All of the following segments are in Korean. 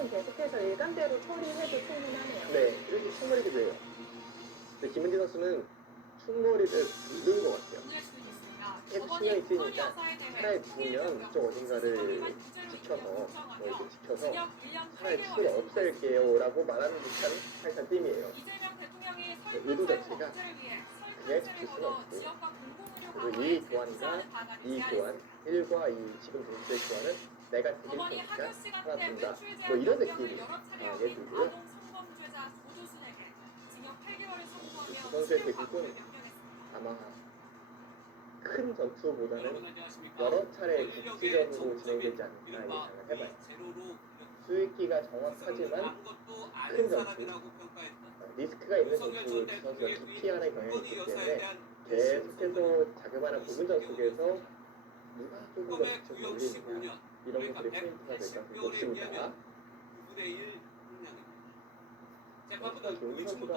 부분은 계속해서 일관대로 처리해도 충분하네요. 네, 이렇게 충돌이기도 해요. 근데 김은지 선수는 충돌이를 누른 것 같아요. 계속 신경이 쓰이니까 차라리 두면 이쪽 어딘가를 지켜서 이렇게 지켜서 차라리 축을 없앨게요 라고 말하는 듯한 살짝 띠이에요. 의도 자체가 그냥 지킬 수는 없고, 그리고 이 교환과 이 교환, 1과 2 지금 동시의 교환은 내가 드릴 테니까 하나 준다, 뭐 이런 느낌이 얘기고요. 두 선수의 대국은 아마 큰 전투보다는 여러 차례 국지전으로 진행되지 않을까 예상을 해봐요. 수익기가 정확하지만 큰 전투, 리스크가 있는 전투를 두 선수가 기피하는 경향이 있기 때문에 계속해서 자그마한 부분 전속에서 누가 조금 더 직접 올리느냐, 이런 것들이 포인트가 될 가능성이 높습니다. 일단 조윤 선수가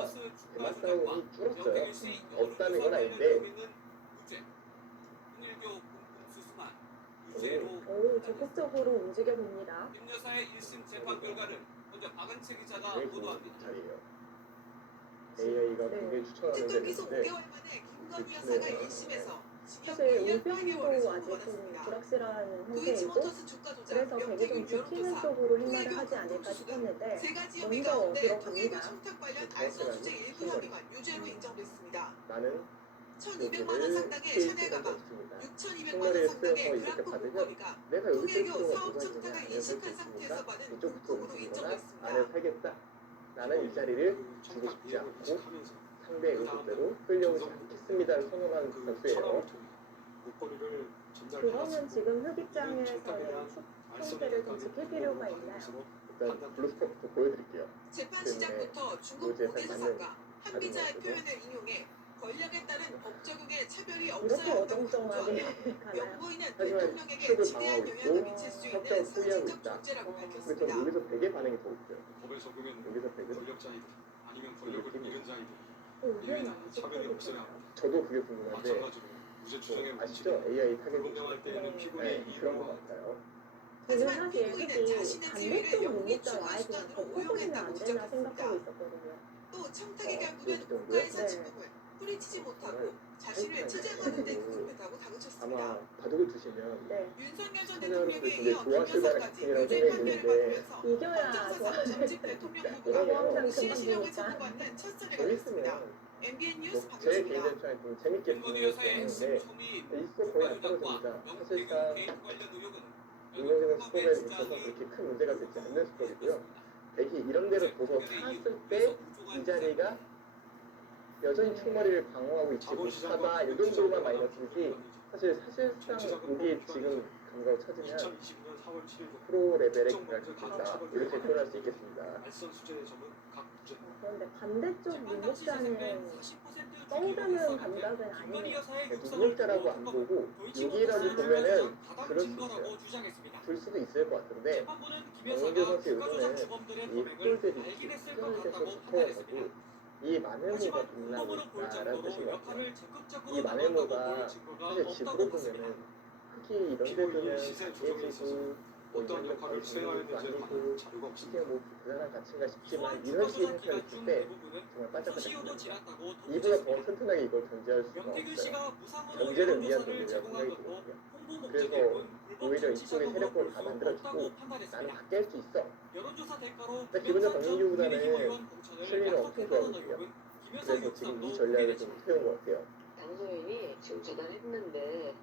대만 싸움이 줄었어요. 없다는 건 아닌데 오, 적극적으로 움직여 봅니다. 김 여사의 1심 재판 결과를 먼저 박은채 기자가 보도합니다. 자리예요. AI가 굉장히 추천하는 특검 기소 데인데 5개월 만에 김건희 여사가 1심에서 사실 우병우도 아직 좀 불확실한 상태이고, 도이치모터스 주가 조작, 그래서 되게 좀 명태균 지키는 여론조사, 쪽으로 힘을 하지 않을까 싶었는데 세 가지 혐의 먼저 가운데 통일부 들어갑니다. 청탁 관련 알선수재 일부 혐의만 유죄로 인정됐습니다. 나는 1,200만 원 상당의 샤넬 가방, 6,200만 원 충분히 상당의 쓰여서 이렇게 브라포 받으면 목걸이가 내가 여기 통일교 쪽으로 사업 보관이냐, 청탁을 인식한 상태에서 받은 이쪽부터 문턱으로 움직이거나 인정됐습니다. 안을 살겠다. 나는 이 자리를 주고 싶지 않고 상대의 의도대로 끌려오지 않겠습니다를 선언한 선수예요. 그러면 지금 흑입장에서는 축 형태를 좀 지킬 필요가 있나요? 일단 블루스코프도 보여드릴게요. 재판 시작부터 중국 공개수사과 한비자의 표현을 인용해 권력에 따른 법 적용에 차별이 이렇게 없어야 한다고 어정쩡하게 강조하며 가나요? 명부인은 하지만 대통령에게 축을 지대한 방어하고 영향을 있고 미칠 수 협정 있는 포기하고 상징적 있다. 존재라고 근데 전 밝혔습니다. 여기서 되게 반응이 더 웃겨요. 법을 적용한 여기서 되게 권력자이든 아니면 권력을 잃은 자이든 의견이 이유는 차별이 없어야 많이 합니다. 저도 그게 궁금한데 마찬가지로 무죄 추정의 아시죠? 원칙은 AI 타겟 변명할 때에는 네. 피고인의 네, 그런 것 이유와 같아요. 저는 하지만 사실 피고인은 흑이 자신의 지위를 반대쪽 영리 능력자와 추가 아예 그냥 수단으로 덮어버리면 안 오용했다고 되나 지적했습니다. 생각하고 있었거든요. 또 청탁의 결국은 그 정도요? 국가에서 네. 직분을 뿌리치지 못하고 자신을 아니, 투쟁하는 데 아니, 급급했다고 다그쳤습니다. 아마 바둑을 두시면 네. 윤석열 전 여러분들 대통령에 근데 이어 좋아하실 만한 김여사까지 작품이라고 유죄 생각이 판결을 드는데 받으면서 이겨야 헌정사상 전직 대통령 후보가 이겨야 항상 동시에 실력을 그만 선고받는 첫 사례가 됐습니다. 재밌으면 MBN 뉴스 제 개인 박효수입니다. 입장에 좀 재밌게 김건희 보는 여사의 것도 핵심 하는데 혐의 일소 거의 안 주가 떨어집니다. 명태균 사실상 개인 관련 의혹은 인공지능 수법에 헌법의 있어서 주장이 그렇게 큰 문제가 되지 않는 수법이고요. 대기 이런 데를 보고 찾았을 때 이 자리가 여전히 충머리를 방어하고 있지 못하다 이 정도만 마이너스지, 사실상 우리 지금 감각을 찾으면 2022년 4월 7일부터 프로 레벨의 감각이 있다, 이렇게 표현할 수 있겠습니다. 알선 수재의 점은 각 부제 그런데 반대쪽 능력자는 떠오르는 감각은 아니네요. 능력자라고 안 보고 여기라고 보면은 그럴 수 있어요. 줄 수도 있을 것 같은데 정은규 선수의 의도는 이 폴들이 수정돼서 붙어가지고 이 마늘모가 빛나고 있다라는 뜻인 것 같아요. 이 마늘모가 사실 집으로 보면은 흑이 이런 데 피고인이 두면 시세 조정에 있어서 깨지고 어떠한 역할을 수행하였는지에 아니고 관한 자료가 이게 없습니다. 뭐 대단한 가치인가 싶지만 이런 식의 행사를 했을 때 정말 반짝반짝합니다. 이보다 더 튼튼하게 이걸 견제할 수가 없어요. 견제를 위한 논리라고 생각이 들거든요. 그래서 오히려 이쪽에 세력을 다 만들어주고 나는 다 깰 수 있어. 근데 기본적으로 박민규보다는 실리를 엄청 좋아하거든요. 그래서 지금 이 전략을 좀 세운 것 같아요. 당소인이 지금 전화했는데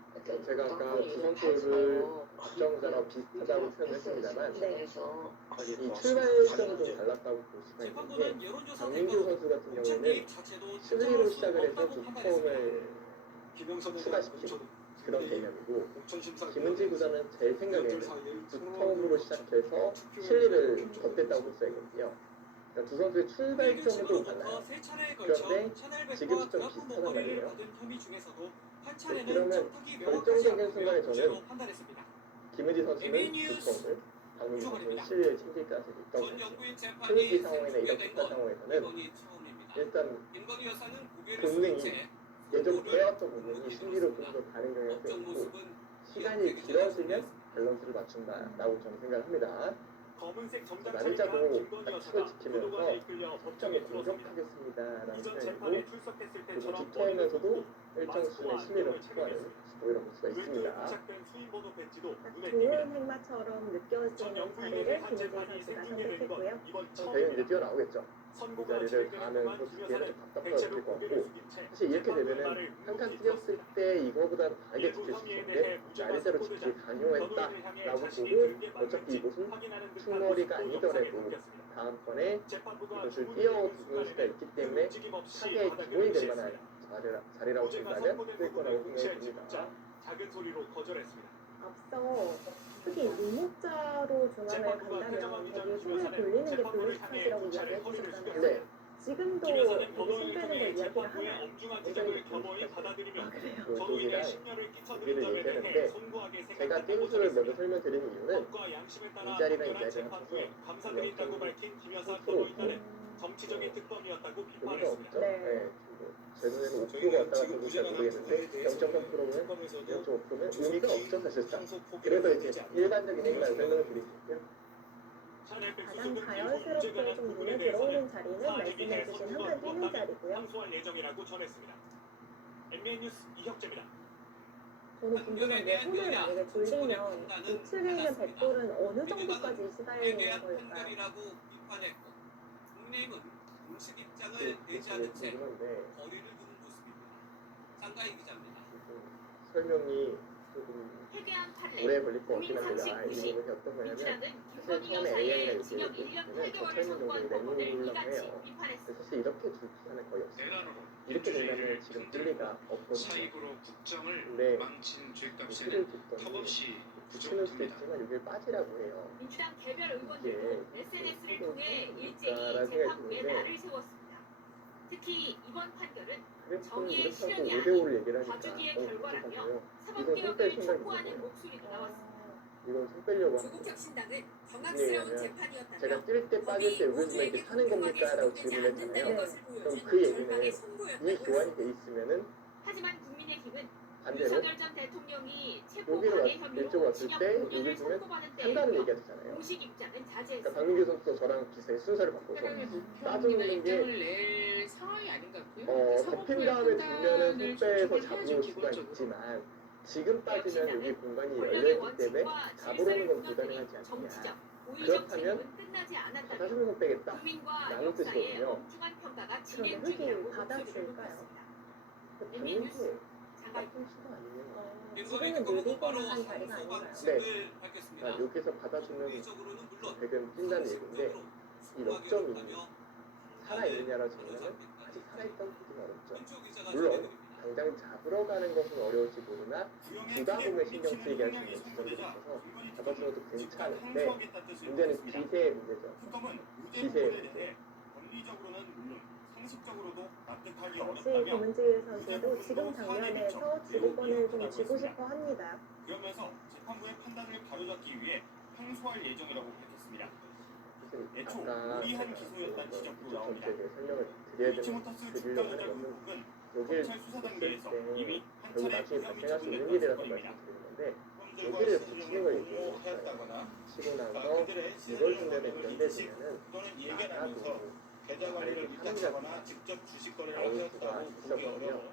제가 아까 두 선수를 박정자랑 비슷하다고 표현했습니다만 네. 이 출발점은 좀 달랐다고 볼 수가 있는 게, 박민규 선수 같은 경우에는 실리로 시작을 해서 두컴을 추가시키는 그런 개념이고, 김은지 구단은 제 생각에는 두컴으로 시작해서 실리를 덧댔다고 볼 수가 있거든요. 그러니까 두 선수의 출발점은 좀 달라요. 그런데 지금 시점 비슷하단 말이에요. 네, 그러면 결정적인 순간에 저는 김은지 선수는 두컴을, 박민규 선수는 실리를 챙길 가능성이 있다고 생각해요. 트위기 상황이나 이런 비슷한 상황에서는 일단 본능이 예전부터 해왔던 부분이 신기로 좀 더 다른 경향이 있고, 시간이 길어지면 밸런스를 맞춘다라고 저는 생각을 합니다. 검은색 날짜도 김건희 약속을 여사가 지키면서 부도관에 이끌려 법정에 법정에 들어섭니다. 공격하겠습니다라는 이전 표현이고 재판에 출석했을 그리고 때처럼 주체하면서도 일정 마스크와 수준의 심리를 안경을 확보하는 착용했습니다. 모습을 볼 수가 왼쪽에 있습니다. 부착된 수인번호 배지도 딱 눈에 좋은 띕니다. 행마처럼 느껴지는 전형 자리를 부인에게 한 김은지 재판이 선수가 생중계되는 선택했고요. 건 이번 대회는 이제 처음입니다. 뛰어나오겠죠. 이 선고가 자리를 진행되는 가하면 동안 또 김 뒤에는 여사는 좀 답답하게 대체로 될것 고개를 같고 숙인 채 사실 이렇게 재판부의 되면은 말을 한 칸 묵묵히 뛰었을 들었습니다. 때 이거보다 다르게 일부 지킬 수 혐의에 있는데 대해 무죄가 나름대로 선고되자 지킬 강요했다라고 변호인을 향해 보고 자신이 들게 어차피 맞는지 이것은 확인하는 듯한 충머리가 모습도 영상에 아니더라도 담겼습니다. 다음번에 재판부가 이것을 주문을 띄워두는 읽는 수가 있기 순간에는 때문에 움직임 없이 사기의 바닥을 기본이 될 만한 무시했습니다. 자리라고 무죄가 본다면 선고된 될 거라고 부분을 생각이 무시할지 듭니다. 묻자 작은 소리로 거절했습니다. 앞서 특히 무목자로 중앙을 간다면 되게 손을 돌리는 게 블루스팟이라고 이야기해주셨잖아요. 네. 지금도 김 여사는 되게 손 변호인을 빼는 걸 통해 이야기를 재판부의 하나요? 엄중한 지적을 겸허히 받아들이며 아 그래요? 변호인의 그쪽이랑 심려를 끼쳐드린 여기를 점에 대해 얘기하는데 송구하게 제가 생각한다고 띵수를 먼저 전했습니다. 설명드리는 이유는 법과 양심에 따라 이 자리랑 이 판결한 자리랑 재판부에 합쳐서 감사드린다고 밝힌 김 여사 3% 변호인단은 정치적인 특검이었다고 의미가 비판했습니다. 없죠. 네. 네. 제 눈에는 5%가 왔다 갔다 해도 잘 모르겠는데 0.3%는 0.5%는 의미가 없죠 사실상. 그래서 이제 일반적인 얘기만 설명을 드릴게요. 가장 자연스럽게 좀 눈에 들어오는 자리는 말씀해주신 한 칸 뛰는 자리고요. 항소할 예정이라고 전했습니다. MBN 뉴스 이혁재입니다. 저는 궁금한 게 손을 만약에 돌리면 우측에 있는 백돌은 어느 정도까지 시달리는 회개한 걸까요? 판결이라고 비판했고 국민의힘은 공식 입장을 내지 네, 않은 채 궁금한데 거리를 두는 모습입니다. 장가희 기자입니다. 설명이 조금 회개한 판례 오래 걸릴 것 같긴 국민 합니다. 상식 이 부분이 어떤 거냐면 민주당은 사실 김건희 처음에 여사의 AI가 징역 이렇게 1년 되면 8개월을 저처럼 선고한 정도의 법원을 내용이라고 이같이 해요. 비판했습니다. 사실 이렇게 줄 판은 거의 없어요. 이렇게 된다면 지금 뚫리가 없거든요. 사익으로 국정을 근데 망친 죄값에는 피를 줬더니 턱없이 붙이는 수도 부족합니다. 있지만 여기를 빠지라고 해요. 민주당 개별 이게 의원들도 SNS를 통해 일제히 라는 생각이 재판부에 드는데 날을 세웠습니다. 특히 이번 판결은 그래서 정의의 이렇게 하고 실현이 5대5를 얘기를 하니까 과주기의 너무 결과라며 복잡해요. 사법개혁을 생각이 촉구하는 드는 목소리도 나왔습니다. 이건 손 빼려고 하는 거예요. 조국혁신당은 경악스러운 왜냐면 재판이었다며 제가 뛸 때 빠질 때 여기서 왜 이렇게 사는 겁니까? 라고 질문을 했잖아요. 그럼 그 얘기는 이 교환이 돼 있으면은 하지만 국민의힘은 반대로 윤석열 전 대통령이 체포 여기로 방해 이쪽으로 혐의로 왔을 징역 때 5년을 여기 보면 선고받은 한다는 때에 얘기가 되잖아요. 공식 입장은 그러니까 자제했습니다. 박민규 선수도 저랑 비슷하게 순서를 바꿔서 따져놓는 게 낼 상황이 아닌가 보요. 덮인 다음에 두면은 손 빼서 잡을 수가 있지만 지금 빠지면 여기 공간이 권력의 열려있기 때문에 원칙과 잡으려는 건 질서를 불가능하지 무너뜨린 않느냐. 정치적, 고의적 그렇다면 책임은 끝나지 않았다며 사실은 손 빼겠다. 국민과 라는 역사의 뜻이거든요. 엄중한 평가가 진행 그러면 중이라고 흑이 목소리를 받아들일까요? 높였습니다. 당연히 장관 나쁜 수가 아니에요. 지금은 느리거나 한 자리가 아닌가요? 방식을 밝혔습니다. 여기서 받아주면 정의적으로는 물론 백은 뛴다는 얘기인데 이 역점이 살아있느냐라고 질문하면 아직 살아있다고 보기는 어렵죠. 물론 당장 잡으러 가는 것은 어려울지 모르나 주다 보면 신경 쓰이게 할 수 있는 지점이 있어서 잡아주어도 괜찮은데 문제는 기세의 문제죠. 특검은 기세의 무죄 문제. 대해 법리적으로는 물론 상식적으로도 납득하기 역시 어렵다며 김은지 선수도 지금 장면에서 주도권을 좀 쥐고 싶어 합니다. 그러면서 재판부의 판단을 바로잡기 위해 항소할 예정이라고 밝혔습니다. 애초 무리한 기소였다는 지적도 나옵니다. 설명을 드려야 되는 도이치모터스 드리려고 주가 하는 조작 것은 의혹은 여기를 검찰 수사 단계에서 때 이미 한 결국 차례 나중에 혐의 발생할 수 있는 처분됐던 일이라고 사건입니다. 말씀드리는 건데 혐들과 여기를 시정을 붙이는 걸 얘기해요. 보호하였다거나 치고 나서 그들의 이걸 시세를 주면은 얻는 연대주면은 또는 예견하면서 계좌 관리를 아니, 위탁하거나 직접 주식 거래를 나올 수가 하였다고 보기 있었거든요. 어려워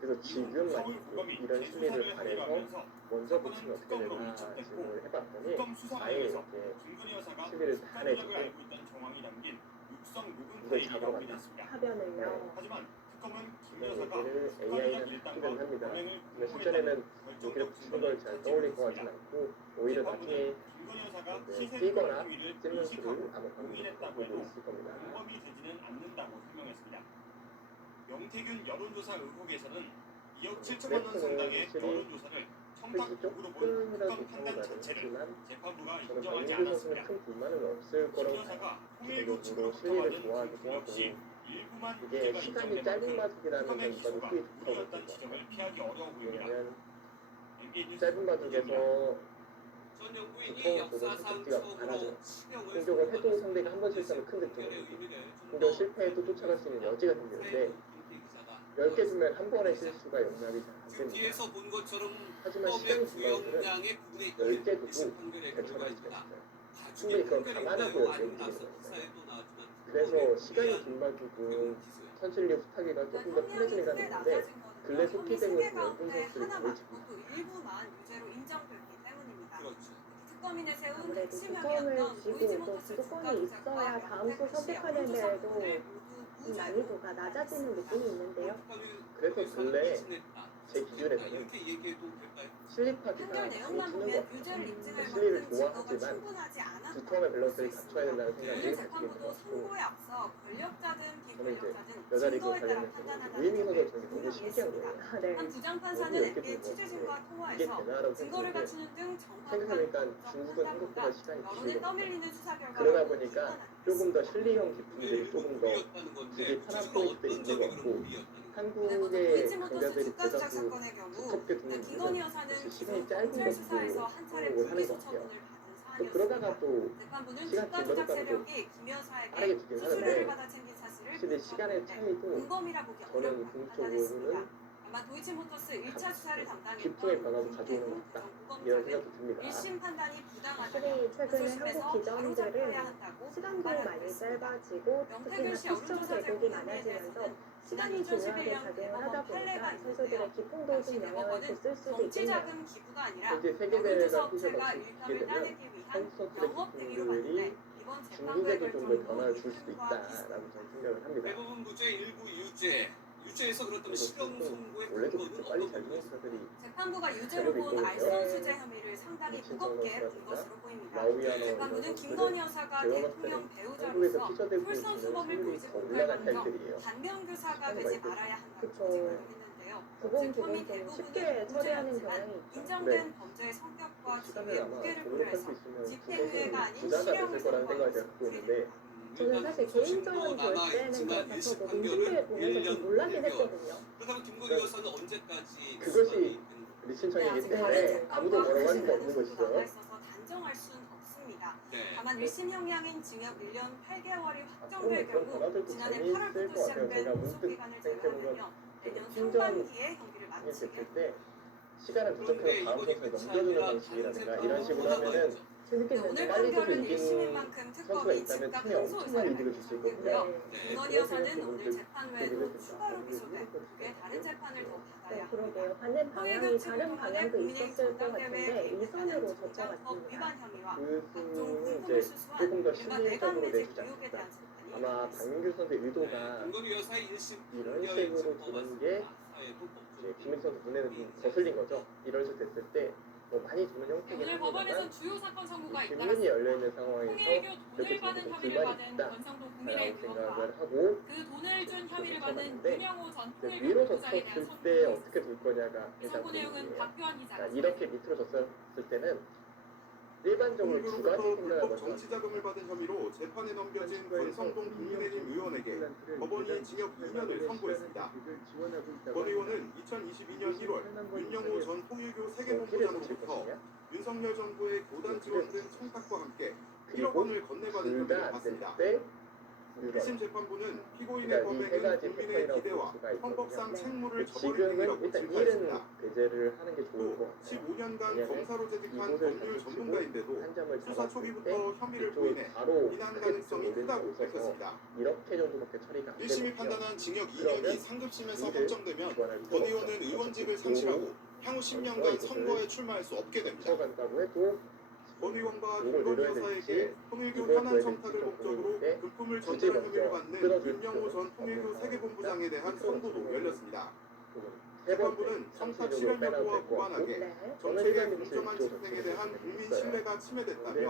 그래서 지금 서울고검이 이런 심리를 재수사를 발해서 하려면서 먼저 붙이면 어떻게 특검으로 되나 밀착됐고 질문을 해봤더니 특검 수사 아예 과정에서 이렇게 김건희 여사가 시비를 다 수사 조작을 내주고 알고 있다는 정황이 담긴 육성 녹음 이걸 파일이 잡으러 공개됐습니다. 하변을요. 하지만 특검은 김 이런 여사가 얘기를 습관이나 AI는 일당과 하기는 합니다. 범행을 근데 실전에는 공모했다는 여기를 붙이는 걸 잘 떠올릴 것 같진 않고 오히려 나중에 김건희 여사가 이제 시세 뛰거나 행위를 찔는 인식하고 수를 아마 공인했다고 보고 해도 있을 겁니다. 공범이 되지는 않는다고 설명했습니다. 명태균 여론조사 의혹에서는 2억 7천만 원 상당의 확실히 여론조사를 청탁 솔직히 도구로 본 조금이라도 특검 판단 부모가 자체를 되지만 재판부가 저는 인정하지 박민규 선수는 않았습니다. 큰 불만은 없을 김 거라고 여사가 기본적으로 통일부 측으로부터 실리를 받은 좋아하기도 그 역시 하고 일부만 이게 문제가 시간이 인정된 짧은 만큼 바둑이라는 특검의 건 기소가 크게 좋다고 무리였다는 볼것 지적을 같아요. 피하기 어려워 보입니다. 왜냐면 MBN 뉴스 짧은 바둑에서 전 연구인이 보통 역사상 그런 처음으로 선택지가 치명을 공격을 해도 상대가 한 번 실수하면 큰 득점이고 공격 실패해도 쫓아갈 수 있는 여지가 생기는데 10개 주면 한 번의 실수가 영향이 잘 안 됩니다. 뒤에서 본 것처럼 하지만 범의 시간이 지나면은 구형량의 부분에 10개 두고 판결의 결과가 대처할 수가 있습니다. 있어요. 충분히 그건 감안하고 움직이는 거예요. 그래서 시간이 길어지고 선실리 후타기가 조금 더 편해지는 게 있는데 근래 속기 때문에 연금 선수들이 거의 지금 또 일부만 유죄로 인정됐기 때문입니다. 그렇죠. 특검인에 세운 아무래도 핵심형이었던 특검을 쥐고 또 도이치모터스 주도권이 있어야 다음 수 선택하는 데에도 이 난이도가 낮아지는 느낌이 있는데요. 그래서 근래 제 기준에서는 이렇게 얘기해도 될까요? 실리파티가 판결 많이 내용만 주는 보면 것 유죄를 같아요. 입증할 실리를 만큼 증거가 좋아하지만 충분하지 않았다. 두 텀의 밸런스를 갖춰야 된다는 생각이 오늘 가지고 재판부도 있는 것 같고 선고에 앞서 권력자든 저는 이제 비권력자든 여자리그 증거에 따라 관련해서 판단한다는 우이미 점을 선수가 저는 너무 신기한 분명히 거예요. 아, 네. 한 부장판사는 너무 이렇게 NBA 된 것 취재진과 같은데 이게 통화에서 되나라고 증거를 생각했는데 갖추는 등 생각해보니까 정확한 중국은 판단보다 생각보다 시간이 여론에 길거든요. 떠밀리는 수사 결과로 그러다 보니까 조금 더 실리형 기품들이 조금 더 이게 이게 파란 포인트들이 있는 것 같고 한국의 도이치모터스 강자들이 주가 조작 대다수 사건의 경우 두텁게 두는 김건희 이유는 여사는 시간이 기존 짧은 검찰 수사에서 한 차례 것도 하는 불기소 것 같아요. 처분을 받은 또 그러다가 사안이었습니다. 또 재판부는 시간 주가 조작 길어졌다고 세력이 김 여사에게 빠르게 주긴 수수료를 하는데 받아 챙긴 사실을 확실히 시간의 차이도 공범이라 보기 저는 어렵다고 판단했습니다. 궁극적으로는 다만 도이치모터스 1차 수사를 기쁨의 담당했던 변화도 가져오는 것 같다 이런 생각도 듭니다. 1심 판단이 부당하다며 확실히 최근에 구술심에서 한국 바로 기전들은 잡혀야 한다고 시간도 반발하고 많이 있습니다. 짧아지고 명태균 특히나 씨 피처 여론조사 제공이 제공에 많아지면서 대해서는 시간이 중요하게 작용을 하다 보니까 선수들의 기쁨도 좀 영향을 줬을 수도 정치 있겠네요. 자금 기부가 아니라 현재 세계 여론조사 대회가 업체가 피셔서 일감을 되면 따내기 위한 한국 선수들의 영업 대기로 기쁨들이 봤는데 이번 재판부의 중국에도 좀 더 결정도 변화를 줄 수도 일과 있다라고 비슷합니다. 저는 생각을 합니다. 대부분 무죄, 일부 유죄에서 그렇다면 실형 선고의 원래도 근거는 그렇게 빨리 어떤 잘 부분이죠? 주는 선수들이 재판부가 유죄로 본 알선수재 혐의를 상당히 무겁게 본 것으로 보입니다. 라우이아노 재판부는 이런 김건희 선수들은 여사가 제가 봤을 대통령 한국에서 배우자로서 피처되고 솔선수범을 있는 보이지 승률이 더 못할 올라갈 망정 타입들이에요. 반면교사가 되지 말아야 한다고 그쵸. 지적을 했는데요. 그건 혐의 좀 대부분은 쉽게 처리하는 무죄였지만 경향이 있죠. 인정된 범죄의 성격과 시간을 지위에 아마 무게를 등록할 부여해서 수 있으면 집행유예가 아닌 부자가 실형을 됐을 거라는 생각을 제가 선고하는 갖고 있는데 저는 사실 개인적인 볼 때는 그렇다고 저도 인터뷰에 보면서 좀 놀라긴 했거든요. 그렇다면 김건희 여사는 언제까지 그것이 우리 네, 신청이기 아직 다른 때문에 재판과 아무도 뭐라고 할 수가 사실 없는 것이죠. 남아 있어서 단정할 수는 없습니다. 네. 다만 1심 형량인 징역 1년 8개월이 앞으로는 확정될 그런 경우 변화들도 지난해 재미있을 8월부터 것 같아요. 제가 시작된 문득 후속 기간을 생각해보면 제외하며 내년 팀전 상반기에 경기를 이 마치게 됐을 때 시간을 그런데 부족해서 다음 이번이 선수에 끝이 넘겨주는 아니라 방식이라든가 다른 이런 식으로 재판도 하면은 있죠. 재밌겠는데. 오늘 빨리 판결은 이기는 1심인 만큼 선수가 특검이 있다면 즉각 팀에 항소 엄청난 의사를 이득을 줄 수 밝혔고요. 있거든요. 네. 김건희 그런 여사는 생각도 오늘 문득 재판 외에도 들게 추가로 된다. 기소돼 그게 다른 재판을 더 받아야 네, 합니다. 그러게요. 받는 방향이 다른 방향도 있었을 것 같은데 일선으로 법 젖혀갔습니다. 위반 혐의와 그 각종 수는 금품을 이제 수수한 조금 더 일반 내각 실질적으로 내지 내주지 의혹에 않을까. 대한 재판이 아마 열렸습니다. 박민규 선수의 의도가 김건희 여사의 1심 이런 식으로 주는 게 이제 김민수 선수 눈에는 좀 거슬린 거죠. 이런 식으로 됐을 때 뭐 많이 주는 형태긴 오늘 법원에선 합니다만 주요 사건 선고가 질문이 잇따랐습니다. 열려있는 상황에서 통일교 그렇게 돈을 받은 좀 혐의를 불만이 받은 있다 권성동 라고 국민의힘의원과 생각을 하고 그 돈을 준 혐의를 받은 쳤는데 윤영호 전 이제 통일교 위로 본부장에 대한 졌었을 때 선고도 어떻게 둘 거냐가 이 일단 선고 내용은 고민이에요. 박규환 기자가 그러니까 이렇게 밑으로 졌었을 때는 일반적으로 두 가지 통일교로부터 생각을 불법 먼저 정치 자금을 받은 혐의로 재판에 넘겨진 권성동 국민의힘 의원에게 법원이 징역 2년을 선고했습니다. 권 의원은 2022년 1월 윤영호 전 통일교 세계본부장으로부터 윤석열 정부의 교단 지원 등 청탁과 함께 1억 원을 건네받은 혐의를 둘다 안 받습니다. 될 때 1심 재판부는 피고인의 그러니까 이세 범행은 가지 국민의 패턴이라고 기대와 볼 수가 있거든요. 헌법상 책무를 저버린 지금은 행위라고 일단 질타했습니다. 일은 배제를 하는 게 좋을 것 또 같아요. 15년간 왜냐면 검사로 재직한 이곳을 법률 잡으시고 전문가인데도 한 점을 수사 잡았을 때 초기부터 혐의를 이쪽을 부인해 바로 비난 크게 가능성이 올릴 크다고 수 있어서 밝혔습니다. 이렇게 정도밖에 처리가 안 1심이 되거든요. 판단한 징역 그러면 2년이 상급심에서 이를 확정되면 기관할 권 필요가 의원은 없죠. 의원직을 어차피 상실하고 향후 10년간 선거에 출마할 수 없게 됩니다. 붙여간다고 해도 권 의원과 이걸 김건희 늘려야 여사에게 될지 통일교 이걸 현안 줘야 청탁을 될지 목적으로 고민인데 금품을 굳이 전달한 혐의를 먼저 받는 끊어줄 윤영호 필요는 전 통일교 없는 세계본부장에 대한 상황이니까 선고도 열렸습니다. 세 번째 재판부는 청탁 상시적으로 실현 빼놔도 여부와 될 것 같고 무관하게 네. 정책의 공정한 집행에 대한 국민 신뢰가 침해됐다며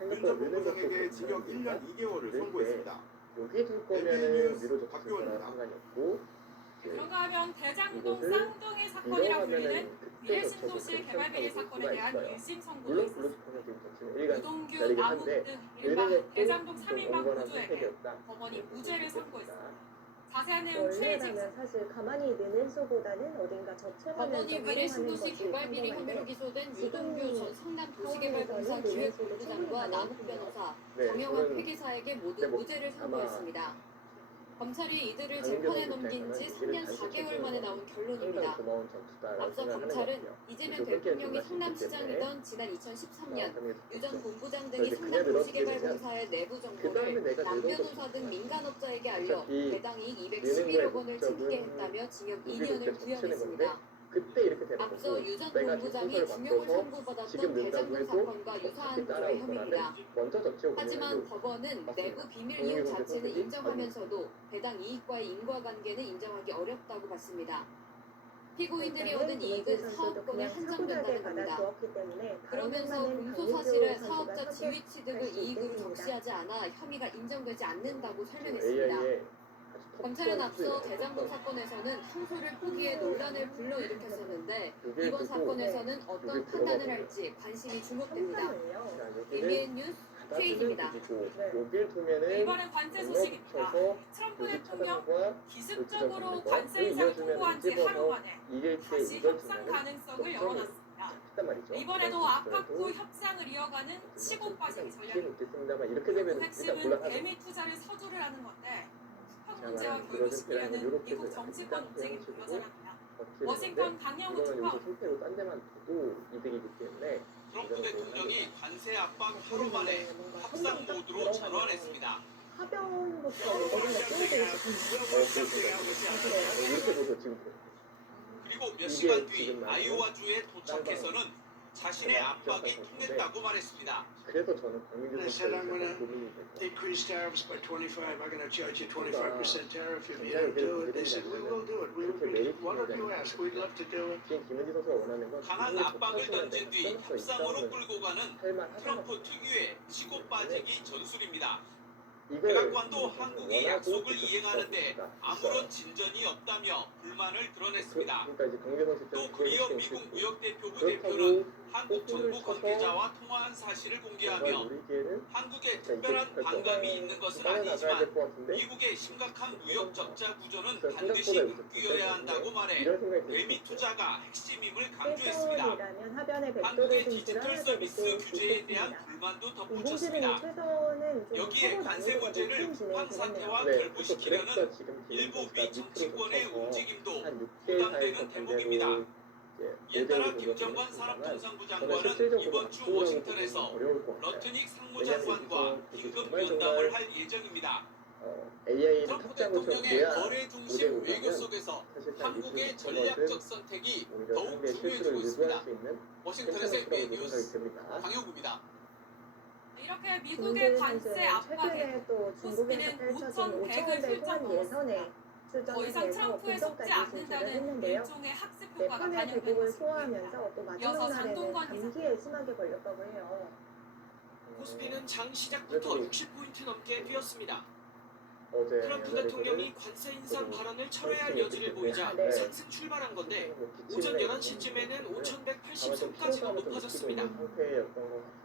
윤 생각보다 전 느는 것도 본부장에게 징역 1년 2개월을 선고했습니다. 여기 둘 거면은 MBN 위로 줬을 박규원입니다. 거랑 상관이 없고 그런가 하면 대장동 이것을 쌍둥이 사건이라 불리는 이러면은 미래 그때 신도시 개발 비리 사건에 대한 1심 선고도 물론 있었습니다. 블루스콘은 지금 정치는 일간 유동규, 자리긴 남욱 한데 등 일반 대장동 3인방 원건한 모두에게 선택이었다. 법원이 무죄를 선고했습니다. 자세한 내용 최혜진 원래라면 사실 가만히 있는 수보다는 어딘가 저체면을 법원이 좀 미래 활용하는 신도시 것이 개발 비리 혐의로 궁금한데 기소된 지금 유동규 전 성남 도시개발공사 기획본부장과 남욱 변호사, 네, 정영환 저는 회계사에게 모두 근데 뭐 무죄를 아마 선고했습니다. 검찰이 이들을 강민규 재판에 선수 넘긴 지 입장에서는 3년 이들을 4개월 만에 나온 항상 결론입니다. 고마운 전투다라고 앞서 생각하는 것 검찰은 같아요. 이재명 그래서 대통령이 그렇게 성남시장이던 지난 2013년 생각합니다. 유 전 본부장 그래서 등이 이제 성남 그냥 도시개발공사의 내부 그 다음에 정보를 내가 남변호사 등 민간업자에게 알려 어차피 배당 이익 내는 211억 거의 원을 목적은 챙기게 했다며 징역 우리 2년을 그때 적시는 구형했습니다. 그때 이렇게 되는 앞서 거고 유 전 내가 본부장이 뒷순서를 중형을 바꿔서 선고받았던 지금 낸다고 대장동 해도 사건과 유사한 어차피 구조의 따라올 혐의입니다. 거라는 먼저 젖히고 하지만 법원은 내부 비밀 이용 자체는 인정하면서도 배당 이익과의 인과관계는 인정하기 어렵다고 봤습니다. 피고인들이 얻은 이익은 사업권에 한정된다는 겁니다. 그러면서 공소 사실에 사업자 지위 취득을 이익으로 적시하지 않아 혐의가 인정되지 않는다고 설명했습니다. 검찰은 앞서 대장동 사건에서는 항소를 포기해 논란을 불러일으켰었는데 이번 사건에서는 어떤 판단을 할지 관심이 주목됩니다. MBN 뉴스 최희지입니다. 여길 두면은 이번엔 관세 소식입니다. 트럼프 대통령 기습적으로 관세 인상을 통보한 지 하루 만에 다시 협상 가능성을 열어놨습니다. 이번에도 압박후 협상을 이어가는 치고 빠지기 전략입니다. 핵심은 대미 투자를 서두를 하는 건데 북한 문제와 결부시키려는 미국 정치권 움직임이 여전합니다. 워싱턴 강영우 특파원. 딴 데만 둬도 이득이기 때문에 트럼프 대통령이 관세 압박 하루 만에 협상 모드로 전환했습니다. 하변부터 어딘가 끼어들기 이렇게 보죠 지금. 그리고 몇 시간 뒤 아이오와주에 도착해서는 자신의 압박이 통했다고 말했습니다. 그래서 저는 강민규 선수가 고민이 되고 increase tariffs by 25. I'm going to charge you 25% tariff if you don't do it. They said, we will do it. Whatever you ask, we'd love to do it. 지금 김은지 선수가 원하는 건 강한 압박을 던진 뒤 협상으로 끌고 가는 트럼프 특유의 치고 빠지기 전술입니다. 백악관도 한국이 약속을 이행하는데 아무런 진전이 없다며 불만을 드러냈습니다. 또 그리어 미국 무역대표부 대표는 한국 정부 관계자와 통화한 사실을 공개하며 한국에 특별한 반감이 있는 것은 아니지만 미국의 심각한 무역 적자 구조는 반드시 바뀌어야 한다고 말해 대미 투자가 핵심임을 강조했습니다. 한국의 디지털 서비스 규제에 대한 불만도 덧붙였습니다. 여기에 관세 문제를 북한 사태와 결부시키려는 일부 미 정치권의 움직임도 부담되는 대목입니다. 이에 따라 김정관 산업통상부 장관은 이번 주 워싱턴에서 러트닉 상무장관과 긴급 면담을 할 예정입니다. 트럼프 대통령의 거래 중심 외교 속에서 한국의 전략적 선택이 더욱 중요해지고 있습니다. 워싱턴에서 MBN 뉴스 강영구입니다. 이렇게 미국의 관세 압박에 중국에서 펼쳐진 5,100원 원 예선에 더 이상 트럼프에 속지 않는다는 일종의 학습 효과가 내판의 반영된 대국을 것입니다. 소화하면서 또 이어서 마지막 날에는 장동건 기자. 감기에 심하게 걸렸다고 해요. 코스피는 장 시작부터 60포인트 넘게 뛰었습니다. 어제 트럼프 대통령이 관세 인상 발언을 철회할 네. 여지를 보이자 네. 상승 출발한 건데 오전 11시쯤에는 5,183까지가 높아졌습니다.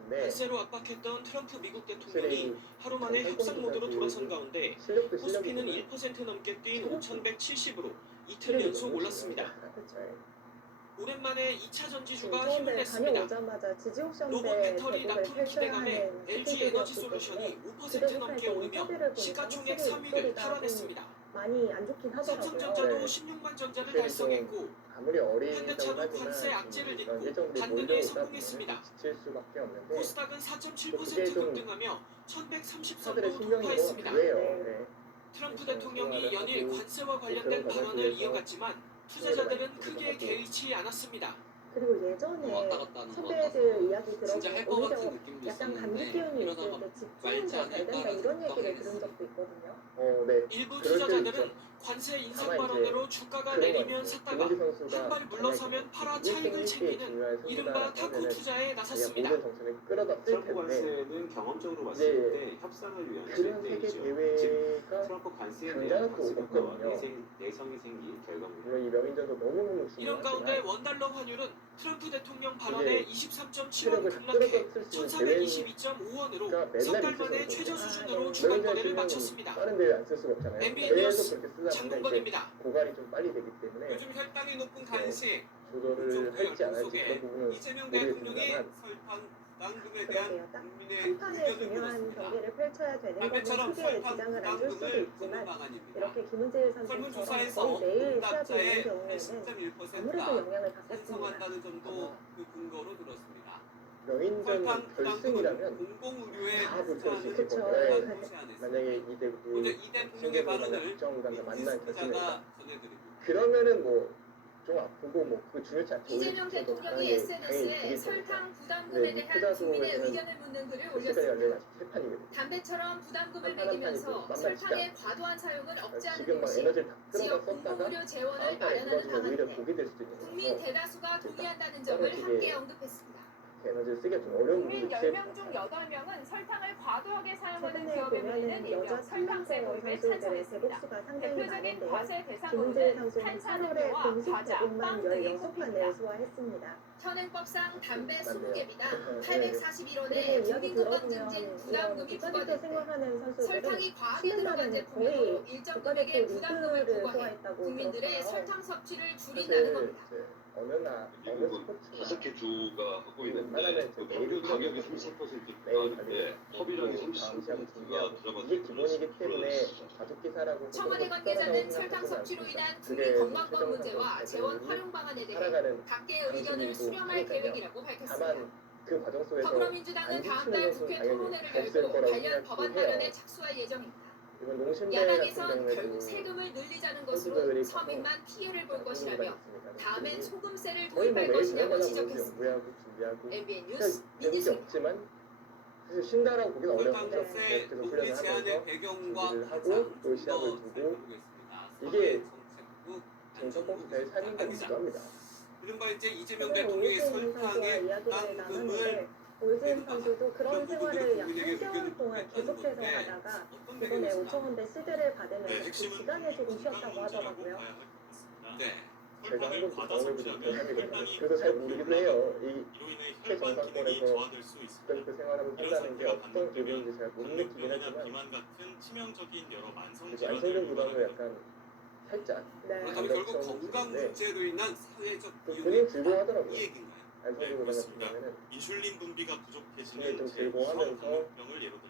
관세로 압박했던 트럼프 미국 대통령이 하루 만에 협상 모드로 돌아선 가운데 코스피는 1% 넘게 뛴 5,170으로 이틀 연속 올랐습니다. 오랜만에 2차 전지주가 힘을 냈습니다. 다녀오자마자 지지옥션대 로봇 배터리 대국을 납품 기대감에 펼쳐야 LG 에너지 솔루션이 5% 넘게 오르며 시가총액 3위를 탈환했습니다. 많이 안 좋긴 하더라고요. 삼성전자도 16만 전자를 달성했고 현대차도 관세 악재를 딛고 반등에 성공했습니다. 코스닥은 4.7% 급등하며 1134도 돌파했습니다. 트럼프 대통령이 연일 관세와 관련된 발언을 이어갔지만 투자자들은 크게 개의치 않았습니다. 그리고 예전에 선배들 이야기 들어보면 오히려 약간 감기 기운이 있을 때 집중이 잘 된다 이런 얘기를 들은 적도 있거든요. 일부 투자자들은 관세 인상 발언으로 주가가 내리면 샀다가 한 발 물러서면 팔아 차익을 챙기는 이른바 타코 투자에 나섰습니다. 트럼프 관세는 경험적으로 봤을 때 협상을 위한 실패이죠. 즉 트럼프 관세에 대한 관세 효과와 내성이 생긴 결과입니다. 이런 가운데 원달러 환율은 트럼프 대통령 발언에 23.7원 급락해 1,422.5원으로 석 달 만에 최저 수준으로 주간 거래를 마쳤습니다. MBN 뉴스 장동건입니다. 고갈이 좀 빨리 되기 때문에 요즘 혈당이 높은 간식 조절을 할지 안 할지 그런 부분은 이재명 대통령의 설판 부담금에 대한 그러게요. 딱 국민의 한 판의 의견을 중요한 물었습니다. 경기를 펼쳐야 되는 거는 담배처럼 크게 설탕 지장을 안 줄 수도 부담금을 있지만 거는 방안입니다. 이렇게 김은재 선수처럼 설문조사에서 거의 매일 시합이 있는 응답자의 경우에는 80.1%가 아무래도 영향을 받겠습니다. 찬성한다는 점도 그 근거로 들었습니다. 명인전 설탕 부담금은 결승이라면 공공의료에 다 볼 수 투자하는 있을 그쵸. 거예요. 정부가 제안했습니다. 만약에 이대구 먼저 이 대통령의 발언을 국정감사 만난 결승이다. 기자가 전해드립니다. 그러면은 뭐 좀 아프고 뭐 그 중요치 않죠. 이재명 대통령이 SNS에 설탕 부담금에 대한 국민의 의견을 묻는 글을 올렸습니다. 담배처럼 부담금을 매기면서 설탕의 과도한 사용을 억제하는 지금 막 것이 에너지를 다 지역 끌어다 썼다가 공공의료 재원을 다음 달에 마련하는 그거 오히려 방안인데 독이 될 수도 있는 국민 거라서 대다수가 동의한다는 점을 함께 언급했습니다. 에너지를 쓰기가 좀 어려운 국민 부분이 10명 중 8명은 설탕을 과도하게 사용하는 최근에 기업에 보면은 밀리는 일명 여자 설탕세 탐방서 도입에 선수들의 찬성했습니다. 대복수가 상당히 대표적인 많은데요. 과세 김은재 대상으로는 선수는 3월에 탄산음료와 공식 과자, 제공만 빵 등이 16판을 꼽힙니다. 소화했습니다. 현행법상 담배 20개비당 그리고 841원의 이야기 중빈금만 들어보면 증진 이런 부담금이 국가대표 부과될 때 생활하는 선수들은 설탕이 과하게 들어간 신문사는 제품에도 거의 일정 금액의 국가대표 부담금을 리그를 부과해 소화했다고 국민들의 들었어요. 설탕 섭취를 줄인다는 겁니다. 어느 스포츠나 5개 주가 하고 웬만하면 있는데 그 평균 가격이 30%가 하는데 허비량이 30%가 들어가서 이게 기본이기 때문에 가족 기사라고 청와대 관계자는 설탕 섭취로 인한 국민 건강권 문제와 재원 활용 방안에 대해 각계의 의견을 수렴할 계획이라고 밝혔습니다. 다만 그 과정 속에서 더불어민주당은 다음 달 국회 토론회를 열고 관련 법안 마련에 착수할 예정입니다. 이번 농심대 야당에선 같은 결국 경우에도 세금을 늘리자는 것으로 서민만 피해를 볼 것이라며 다음엔 소금세를 도입할 것이냐고 지적했습니다. MBN 뉴스 민지수입니다. 없지만 사실 쉰다라고 보기는 어려운데 설탕세 계속 논리 훈련을 제한의 하면서 배경과 준비를 가장 하고 또 좀 시합을 더 두고 살펴보겠습니다. 이게 정책부 정석법 될 사진인 것이기도 합니다. 이른바 이제 이재명 최근에 대통령이 오이진 선수와 설탕의 이야기를 부담금을 나눴는데 오이진 선수도 그런 생활을 약 3개월 동안 계속해서 하다가 이번에 5천원대 CD를 받으면서 그 기간에 조금 쉬었다고 하더라고요. 네. 제가 한번 경험해보지 못해가지고 그래서 잘 모르기도 해요. 이 최정상권에서 국가대표 생활하면서 산다는 게 어떤 기분인지 잘 못 느끼긴 하지만 그래서 안성준 부담을 약간 살짝 네. 그렇다면 결국 건강 문제로 인한 사회적 본인 비용이 즐거워하더라고요. 이 얘기인가요? 안성준 부담 같은 경우에는 인슐린 분비가 이게 부족해지는 좀 제2형 즐거워하면서 당뇨병을 예로 들면요.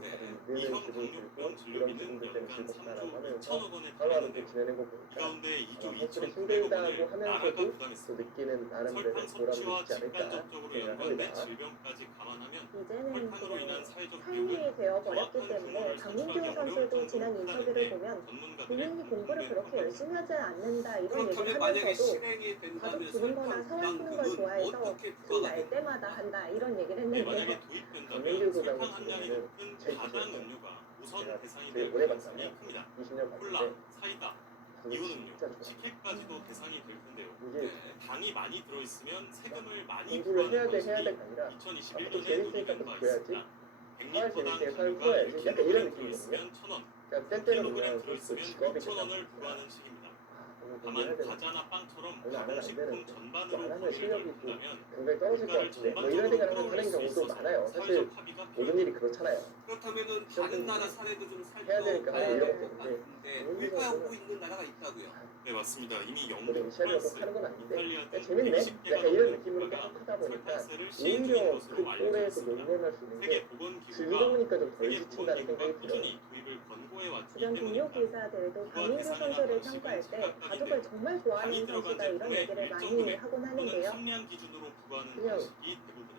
네. 뇌는 2형 기분이 당뇨병 들고 이런 진료비는 부분들 때문에 연간 즐겁다라고 3조 하면서 2천억 원에 하루하루 달하는데요. 지내는 거 이 보니까 가운데 2조 확실히 2,900억 원을 힘들다고 나라가 하면서도 또 부담했습니다. 느끼는 나름대로 설탕 보람이 섭취와 있지 않을까 직간접적으로 생각을 연관된 합니다. 질병까지 감안하면 이제는 설탕으로 지금 인한 사회적 삶이 비용은 되어버렸기 정확한 때문에 규모를 박민규 산출하기 어려울 선수도 지난 정도로 인터뷰를 보면 전문가들의 본인이 공부를 그렇게 열심히 하지 않는다 이런 그렇다면 얘기를 만약에 하면서도 실행이 된다면 가족 주는 거나 설탕 사와 쓰는 걸 부담금은 좋아해서 어떻게 그 부과가 날 됩니까? 때마다 한다 이런 얘기를 네, 했는데 만약에 도입된다면 설탕 부담 함량이 같은 높은 제일 다당 기준이에요. 음료가 우선 제가 대상이 되게 될 오래 가능성이 봤다면 큽니다. 20년 콜라, 봤는데 사이다, 그게 이온 진짜 음료, 좋아. 식혜까지도 대상이 될 텐데요. 이게 당이 많이 들어있으면 세금을 많이 공부를 부과하는 해야 돼 방식이 아니라 아, 또 2021년에 재밌으니까 논의된 또 바 줘야지. 있습니다. 살 100리터당 재밌게 살 당류가 풀어야지. 약간 이런 1kg 느낌이거든요. 들어있으면 1,000원, 그러니까 때때로 1kg 그냥 또 들어있으면 직업이 2,000원을 되다 부과하는 식입니다. 공부를 해야 다만 되는데 과자나 빵처럼 오늘 안 하면 안 가공식품 되는데 전반으로 안 하면 범위를 실력이 넓힌다면 굉장히 떨어질 것 물가를 같은데 뭐 이런 생각을 전반적으로 하는 끌어올릴 수 경우도 있어서 많아요. 사실 사회적 합의가 모든 필요합니다. 일이 그렇잖아요. 그렇다면은 다른 나라 사례도 좀 해야 되니까 살펴봐야 하는 될 이런 것 건데 같은데 우리가하고 있는 나라가 있다고요. 네 맞습니다. 이미 영국, 우리 시합을 프랑스, 하는 건 아닌데 이탈리아 등 재밌네. 120개가 약간 이런 넘는 느낌으로 국가가 계속 하다 보니까 설탕세를 시행 중인 오히려 것으로 그 알려져 꼴에서 있습니다. 논문할 수 있는 게 세계보건기구가 즐거우니까 좀 덜 세계보건기구가 지친다는 생각이 들어요. 꾸준히 도입을 권고해 왔기 주변 동료 때문입니다. 기사들도 박민규 선수를 평가할 때 가족을 정말 좋아하는 선수다 이런 얘기를 많이 하곤 또는 하는데요. 함량 기준으로 부과하는 그냥 방식이 대부분입니다.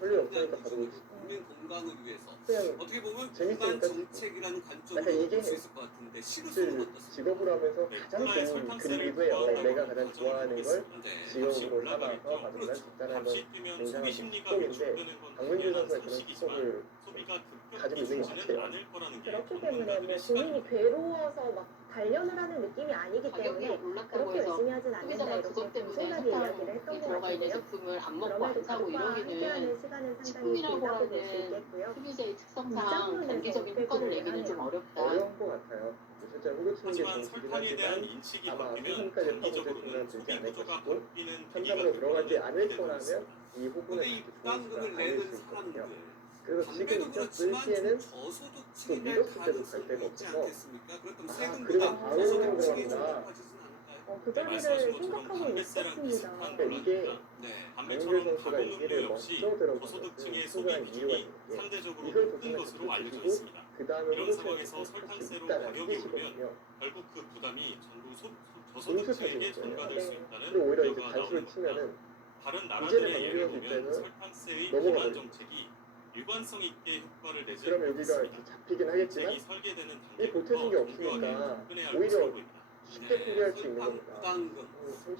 전례 없으니까 가족을 국민 건강을 위해서 그냥 어떻게 보면 재밌으니까 공간 정책이라는 약간 관점으로 이게 볼 수 있을 것 같은데 실효성은 사실 어떻습니까? 직업으로 하면서 가장 좋은 그림이기도 해요. 내가 가장 좋아하는 걸 네. 직업으로 삼아서 가족을 할 수 있다는 건 값이 뛰면 소비 굉장한 심리가 축복인데 위축되는 건 박민규 당연한 선수가 그런 상식이지만 축복을 소비가 가지고 급격히 있는 것 줄지는 같아요. 않을 거라는 게 그렇기 때문에 뭐 전문가들의 본인이 시각입니다. 괴로워서 막 단련을 하는 느낌이 아니기 가격이 때문에 올랐다고 그렇게 해서 열심히 하진 않는다 소비자가 그것 이렇게 때문에 겸손하게 이야기를 설탕이 했던 것 들어가 있는 같은데요. 제품을 안 먹고 그럼에도 안 사고 가족과 함께하는 이러기는 시간은 상당히 식품이라고 길다고 볼 수 하는 있겠고요. 소비자의 이 특성상 장면에서 단기적인 어떻게 효과를 내기는 좀 하네요. 어렵다. 어려운 것 같아요. 실제 후보층의 하지만 정치긴 설탕에 대한 하지만 인식이 아마 바뀌면 수순까지 타고 될 단기적으로는 생각은 들지 소비 않을까 구조가 싶고 바뀌는 계기가 현장으로 될 들어가지 거라는 않을 기대도 거라면 있습니다. 이 후보는 근데 이 그렇게 부담금을 좋은 내는 수가 아닐 수 있거든요. 사람들 그래서 지금 담배도 그렇지만 좀 2011시에는 저소득층이 될 믿었을 때도 갈 가능성이 데가 있지 없어서 않겠습니까? 그렇다면 그리고 세금보다 바로 오는 저소득층이 좀 거구나. 높아지진 않을까요? 그 자리를 생각하고 있었습니다. 강민규 선수가 여기를 먼저 들어간 저소득층의 것은 충분한 소비 이유가 비중이 있는데 상대적으로 이걸 높은 보시면 것으로 알려져 그리고 있습니다. 그 다음에 이런 상황에서 설탕세로 가격이 오르면 느끼시거든요. 결국 그 부담이 전부 공수 저소득층에게 차지인 거예요. 전가될 수 네. 있다는 그리고 오히려 이제 우려가 단수를 나오는 겁니다. 치면은 다른 이제는 나라들의 예를 강민규 보면 선수는 설탕세의 넘어가거든요. 기반 정책이 일관성 있게 효과를 내지 그럼 여기가 못했습니다. 이렇게 잡히긴 하겠지만 정책이 설계되는 이 보태는 게 단계부터 없으니까 정교하게 접근해야 할 오히려 것으로 보입니다. 쉽게 포기할 수 있는 겁니다. 부담금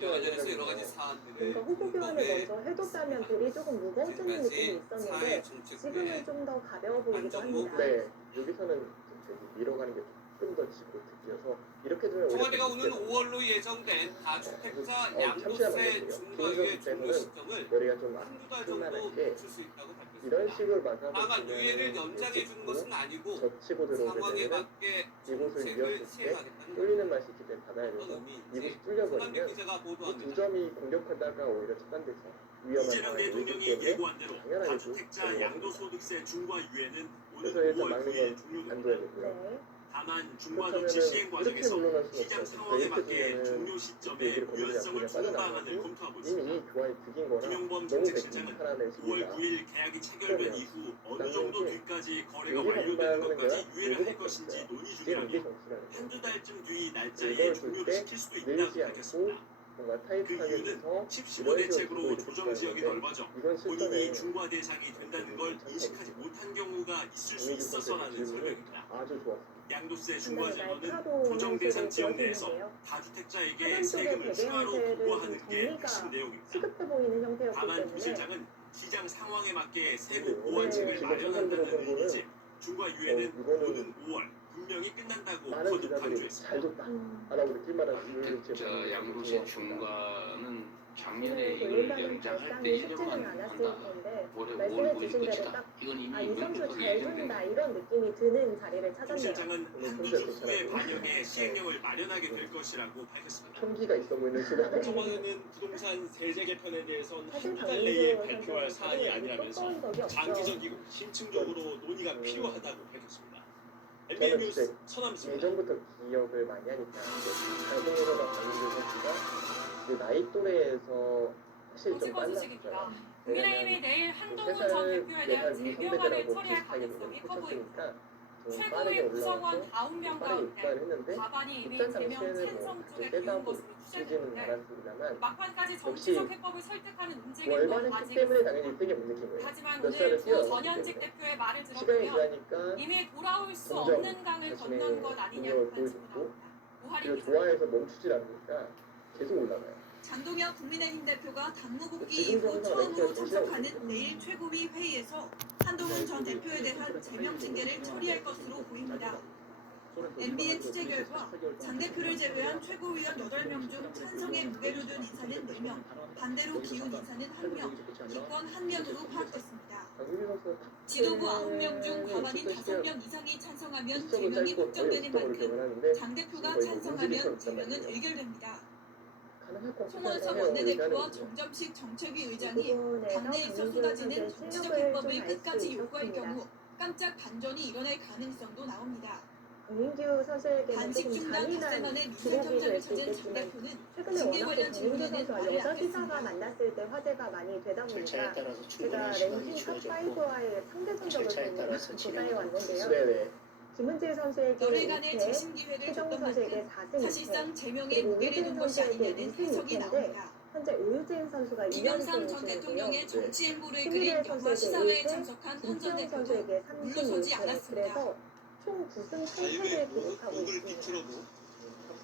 관련해서 여러 가지 사안들을 그러니까 호구 교환을 먼저 해뒀다면 돌이 조금 무거워지는 느낌이 있었는데 지금은 좀 더 가벼워 보이기도 합니다. 네, 여기서는 좀 되게 밀어가는 게 조금 더 지고 득이어서 이렇게 되면 청와대가 오는 5월로 예정된 다주택자 양도세 중과유예 종료 시점을 머리가 좀 한두 달 정도 편안하게 늦출 수 있다고 이런 밝혔습니다. 식으로 만나보면 다만 유예를 연장해 주는 것은 아니고 젖히고 상황에 들어오게 되면 맞게 이곳을 정책을 이었을 때 시행하겠다는 뚫리는 맛이 있기 때문에 받아야 어떤 돼서 의미인지 이곳이 손한빈 뚫려버리면 기자가 두 보도합니다. 점이 공격하다가 오히려 차단돼서 위험한 이재명 상황이 오기 대통령이 때문에 예고한 대로 당연하게 다주택자 양도소득세 중과 유예는 오늘 그래서 일단 5월 막는 9일 건 안 종료됩니다. 둬야 되고요. 네. 다만 중과 그렇다면은 조치 시행 이렇게 과정에서 물러날 수는 시장 없죠. 상황에 이렇게 맞게 되면은 종료 시점에 얘기를 거기다 유연성을 그냥 주는 방안을 빠져나가고 검토하고 이미 있습니다. 이 교환이 죽인 거라 김용범 너무 정책실장은 백판하는 5월 식이다. 9일 계약이 체결된 그러면 이후 어느 나는 정도 이게 뒤까지 거래가 여기가 완료되는 분발하는 것까지 거야? 유예를 할 이거밖에 것인지 없어요. 논의 이게 중이라며 이게 정치라는 거예요. 한두 달쯤 뒤 날짜에 이걸 종료를 줄때 시킬 수도 늘지 있다고 않고 밝혔습니다. 뭔가 그 타이트하게 이유는 해서 10.15 대책으로 조정 지역이 건데 넓어져 이건 본인이 실전에 중과 대상이 된다는 걸 인식하지 못한 경우가 있을 수 강민규 있어서라는 선수의 설명입니다. 아주 좋았습니다. 양도세 중과 근데 제도는 날카로운 조정 대상 현실을 지역 내에서 보여주는데요. 다주택자에게 하단 쪽에 세금을 추가로 배배형태를 부과하는 좀 게 정리가 핵심 내용입니다. 시급해 보이는 형태였기 다만 부 때문에 실장은 시장 상황에 맞게 세부 네, 보완책을 지금 마련한다는 생각으로 본 의미지 중과 유예는 이거는 오는 5월 분명히 끝난다고 많은 거듭 기자들이 강조했습니다. 잘 줬다라고 느낄 만한 다주택자 양도세 중과는 작년에 오늘 이걸 돌림받은 연장할 때 발상이 쉽지는 예정만 않았을 한다. 텐데 올해 말씀해 5월 9일 주신 대로 끝이다. 딱 이건 이미 이 선수 명백하게 잘 예정된 준다 이런 느낌이 드는 자리를 부 찾았네요. 실장은 오늘 한두 혼자 주 후에 괜찮아요. 반영해 시행령을 마련하게 될 것이라고 밝혔습니다. 총기가 있어 보이는 시간에 청와대는 부동산 세제 개편에 대해선 사실 한두 달 내에 박민규 발표할 선수는 사안이 다들 아니라면서 뻔뻔한 적이 없죠. 장기적이고 심층적으로 논의가 필요하다고 밝혔습니다. 저는 MBN 뉴스 진짜 서남수입니다. 예전부터 기억을 많이 하니까 강승호나 강민규 선수가 그 나이 또래에서 사실 좀 오직원 빨랐어요. 소식입니다. 국민의힘이 내일 한동훈 전 3살, 대표에 대한 4살 재명안을 선배들하고 처리할 비슷하게 가능성이 커 보입니다. 쳤으니까 좀 빠르게 최고위 구성원 올라와서 9명 빠르게 가운데 입단을 했는데 과반이 이미 입단 제명 당시에는 뭐 찬성 쪽에 그렇게 비운 깨다고 것으로 쓰지는 추정되는데 않았습니다만 막판까지 역시 정치적 해법을 설득하는 움직임도 월반했기 아직 때문에 있습니다. 당연히 세게 못 느낀 거예요. 하지만 몇 오늘 살을 두 뛰어넘었기 전현직 때문에. 대표의 말을 시간이 들어보면 지나니까 이미 돌아올 수 점점 없는 강을 건넌 자신의 것 아니냐는 능력을 관측도 보여줬고 나옵니다. 우하리 그리고 기자. 좋아해서 멈추질 않으니까 계속 올라가요. 장동혁 국민의힘 대표가 당무 복귀 지금 이후 정도가 처음으로 랭킹을 참석하는 내일 최고위 회의에서 한동훈 전 대표에 대한 제명 징계를 처리할 것으로 보입니다. MBN 취재 결과 장 대표를 제외한 최고위원 8명 중 찬성에 무게를 둔 인사는 4명, 반대로 기운 인사는 1명, 기권 1명으로 파악됐습니다. 강민규 선수가 지도부 9명 중 과반인 5명 이상이 찬성하면 제명이 확정되는 만큼 장 대표가 찬성하면 제명은 의결됩니다. 송원석 원내대표와 정점식 정책위 의장이 당내에서 쏟아지는 정치적 해법을 끝까지 요구할 경우 깜짝 반전이 일어날 가능성도 나옵니다. 강민규 선수에게는 단식 조금 중단 잔인한 닷새만에 미술 기록이 정상을 될 수 찾은 장 있겠지만 대표는 최근에 징계 워낙 관련 강민규 질문에는 선수와 말을 여자 기사가 않겠습니다. 만났을 때 화제가 많이 되다 절차에 보니까 따라서 제가 출근할 시간이 랭킹 주어졌고 탑5와의 상대 성적을 절차에 좀 따라서 조사해 진행하도록 왔는데요. 네네. 김은재 선수에게 열흘간의 2패, 재심 기회를 최정 줬던 선수에게 만큼 4승 2패, 사실상 제명에 그리고 무게를 오유진 둔 것이 선수에게 아니냐는 2승 해석이 2패인데 나옵니다. 현재 오유진 선수가 김영삼 2연승 전 중이고요. 대통령의 정치 행보를 그린 신미래 영화 선수에게 시사회에 1패, 참석한 한 전 김수영 대표도 선수에게 3승 물러서지 1패, 않았습니다. 그래서 총 9승 3패를 기록하고 목을 있습니다. 비틀어도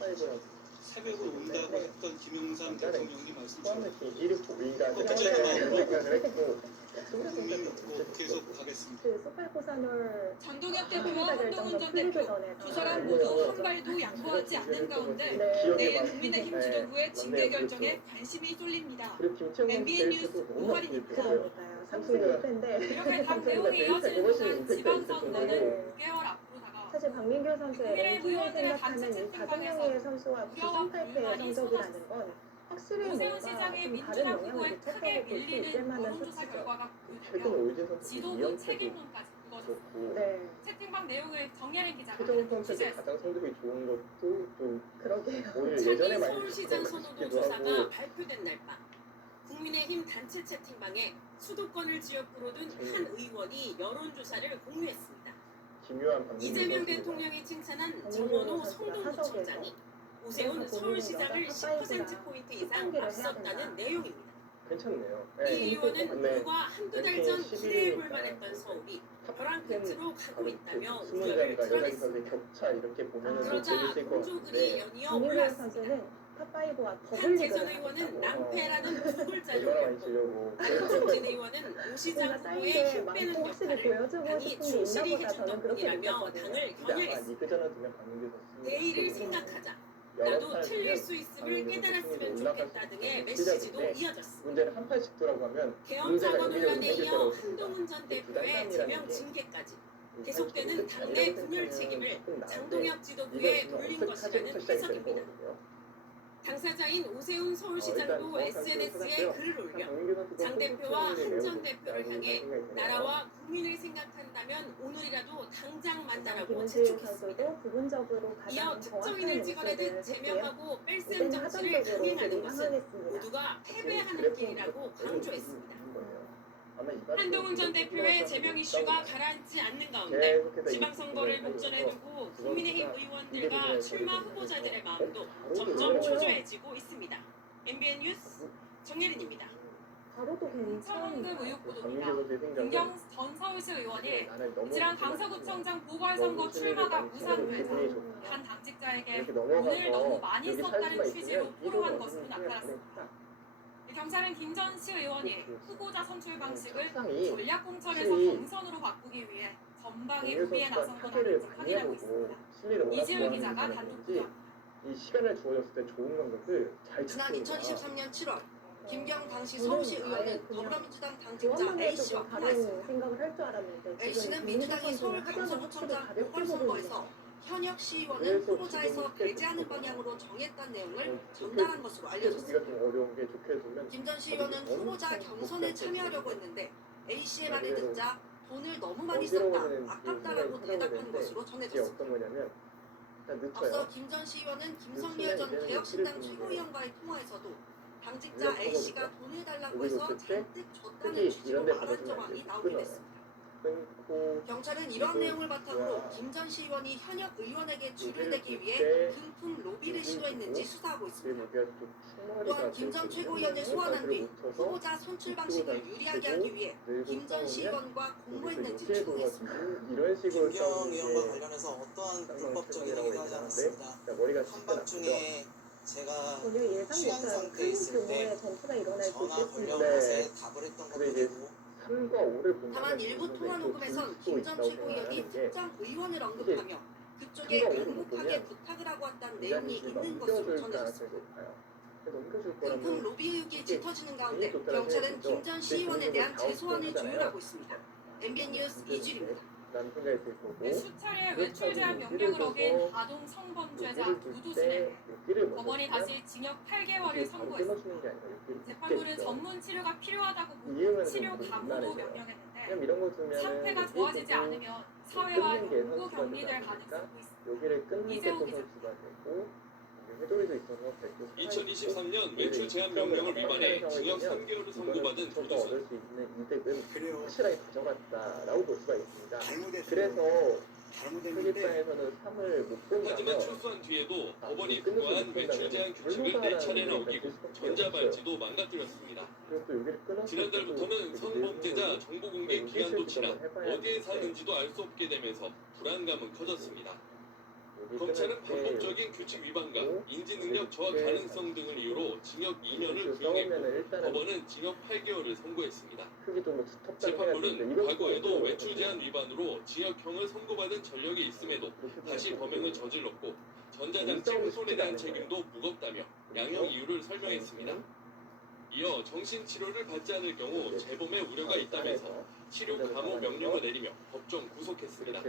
탑5랑 새벽을 온다고 네. 했던 김영삼 대통령이 말씀처럼 포함해서 1위 위가 네. 생각을 했고 국민 뭐 계속 가겠습니다. 그 소팔코사놀 장동혁 대표와 승리자 한동훈 전 결정전 풀리기 대표 전에 두 사람 모두 한 발도 양보하지 않는 가운데 네. 내일 국민의힘 지도부의 징계 결정에 관심이 쏠립니다. 그리고 김채영 MBN 뉴스 선수 너무 우화리입니다. 그러니까요. 3승 1패인데 이렇게 당 대응이 이어지는 동안 지방선거는 6개월 앞으로 다가왔고 사실 박민규 선수의 랭킹을 의원들의 생각하는 이 단체 4승 명의 선수와 9승 8패의 성적이라는 건 확실히 오세훈 뭔가 시장의 좀 민주당 다른 후보에 영향을 크게 미쳤다고 볼 수 있을 밀리는 만한 여론조사 수치죠. 결과가 최근 보여주며 오유진 선수 지도부 2연패도 책임론까지 읽어줬어요. 그렇고 네, 채팅방 내용을 정예린 기자가 최종 선택에 취재했어요. 가장 성적이 좋은 것도 좀 그러게요. 오히려 차기 예전에 많이 서울시장 봤던 것 선호도 같기도 조사가 하고 발표된 날 밤 국민의힘 단체 채팅방에 수도권을 지역구로 둔 한 의원이 여론조사를 공유했습니다. 기묘한 방법이 이재명 있었습니다. 대통령이 칭찬한 정원호 성동구청장이 오세훈 서울시장을 10%포인트 이상 앞섰다는 내용입니다. 괜찮네요. 이 의원은 불과 한두 달 전 기대해볼 만했던 서울이 벼랑 끝으로 가고 있다며 우려를 수문장과 여자 드러냈습니다. 기사의 격차 이렇게 보면은 좀 그러자 재밌을 것 공조글이 같은데 연이어 김민호 올랐습니다. 선수는 탑5와 한 더블 대선 리그를 의원은 하겠다고. 낭패라는 두 글자를 얼마나 많이 올렸고 치려고 한동진 의원은 오 시장 뭔가 후보의 사이드에 힘 빼는 많고 확실히 역할을 보여주고 당이 싶은 게 있나 충실히 보다. 해준 저는 그렇게 덕분이라며 느꼈거든요. 당을 근데 아마 겨냥했습니다. 리그전을 두면 박민규 선수 내일을 생각하자. 나도 틀릴 수 있음을 깨달았으면 좋겠다 등의 메시지도 이어졌습니다. 문제는 한 판씩 두라고 하면 개헌 사과 논란에 이어 한동훈 전 대표의 제명 징계까지 계속되는 당내 분열 책임을 장동혁 지도부에 돌린 것이라는 해석입니다. 당사자인 오세훈 서울시장도 SNS에 글을 올려 장 대표와 한 전 대표를 향해 나라와 국민을 생각한다면 오늘이라도 당장 만나라고 김은지 재촉했습니다. 선수도 부분적으로 이어 가장 특정인을 찍어내듯 제명하고 뺄셈 정치를 강행하는 것은 모두가 패배하는 길이라고 강조했습니다. 한동훈 전 대표의 제명 이슈가 가라앉지 않는 가운데 지방선거를 목전에 두고 국민의힘 의원들과 출마 후보자들의 마음도 점점 초조해지고 있습니다. MBN 뉴스 정예린입니다. 바로도 청원금 의혹 보도입니다. 김경 전 서울시 의원이 지난 강서구청장 보궐선거 출마가 무산되자 한 당직자에게 돈을 너무 많이 썼다는 취지로 포로한 것으로 나타났습니다. 경찰은 김 전 시의원이 후보자 선출 방식을 전략공천에서 경선으로 바꾸기 위해 전방위 로비에 나선 건 아닌지 확인하고 있습니다. 이지우 기자가 단독 보도합니다. 이 시간을 주어졌을 때 좋은 감각을 잘 지난 찾습니다. 2023년 7월 김경 당시 서울시 의원은 더불어민주당 당직자 A씨와 다른 통화했습니다. 생각을 할 줄 알았는데 A씨는 민주당이 서울 강서구청장 보궐선거에서 현역 시의원은 후보자에서 배제하는 방향으로 정했다는 내용을 전달한 것으로 알려졌습니다. 좀 어려운 게 좋게 보면 김 전 시의원은 후보자 경선에 참여하려고 했는데 A씨의 말을 듣자 돈을 너무 많이 썼다, 아깝다라고 대답한 것으로 이게 전해졌습니다. 어떤 거냐면 일단 앞서 늦춰요. 김 전 시의원은 김성렬 전 개혁신당 최고위원과의 통화에서도 당직자 A씨가 돈을 달라고 해서 잔뜩 줬다는 취지로 말한 정황이 나오긴 했습니다. 경찰은 이러한 내용을 바탕으로 김 전 시의원이 현역 의원에게 줄을 내기 위해 금품 로비를 시도했는지 수사하고 있습니다. 또한 김 전 최고위원을 소환한 뒤 후보자 선출 방식을 유리하게 하기 위해 김 전 시의원과 공모했는지 추궁했습니다. 이런 식으로 김경 의원과 관련해서 어떠한 불법적인 행위도 하지 않았습니다. 한밤중에 제가 전혀 예상 취한 못한 상태에 큰 있을 때 규모의 전투가 일어날 수 전화 걸려온 있겠습니다. 것에 답을 했던 것뿐이고 3과 5를 다만 일부 통화 녹음에선 김 전 최고위원이 특정 의원을 언급하며 그쪽에 간곡하게 부탁을 하고 왔다는 내용이 있는 것으로 전해졌습니다. 금품 로비 의혹이 짙어지는 가운데 경찰은 김 전 시의원에 대한 재소환을 조율하고 있습니다. MBN 뉴스 이주리입니다. 수차례 외출 제한 명령을 어긴 아동 성범죄자 도두순에게 법원이 다시 징역 8개월을 선고했습니다. 재판부는 전문 치료가 필요하다고 보고 치료 감호도 명령했는데 상태가 좋아지지 않으면 사회와 연구 격리될 가능성도 있습니다. 이재호 기자. 2023년 외출 제한 명령을 위반해 징역 3개월을 선고받은 도두순. 이득은 확실하게 가져갔다라고 볼 수가 있습니다. 그래서 회계상에서는 3을 못 본다면 하지만 출소한 뒤에도 법원이 부과한 외출 제한 규칙을 4차례나 어기고 전자발찌도 망가뜨렸습니다. 지난달부터는 성범죄자 정보공개 기한도 지나 어디에 사는지도 알 수 없게 되면서 불안감은 커졌습니다. 검찰은 반복적인 규칙 위반과 인지능력 저하 가능성 등을 이유로 징역 2년을 구형했고 법원은 징역 8개월을 선고했습니다. 재판부는 과거에도 외출 제한 위반으로 징역형을 선고받은 전력이 있음에도 다시 범행을 저질렀고 전자장치 훼손에 대한 책임도 무겁다며 양형 이유를 설명했습니다. 이어 정신치료를 받지 않을 경우 재범의 우려가 있다면서 치료 감호 명령을 내리며 법정 구속했습니다.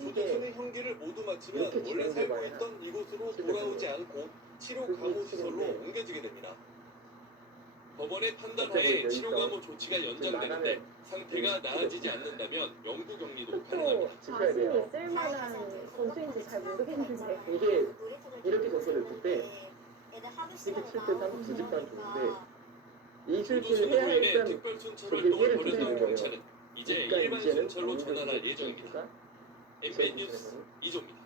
도두순의 형기를 모두 마치면 원래 살고 있던 이곳으로 돌아오지 않고 치료 감호 시설로 옮겨지게 됩니다. 법원의 판단하에 치료감호 조치가 연장되는데 상태가 나아지지 않는다면 영구 격리도 또 가능합니다. 자신이 쓸만한 선수인지 잘 모르겠는데 이게 이렇게 점수를 냈을 때 이렇게 7대3 두 집단 좋은데 이 실수를 해야 인해 일단 특별 순찰 저게 활동을 이해를 벌였던 주는 경찰은 거예요. 이제 그러니까 일반 이제는 순찰로 전환할 예정입니다. MBN 뉴스 이조입니다.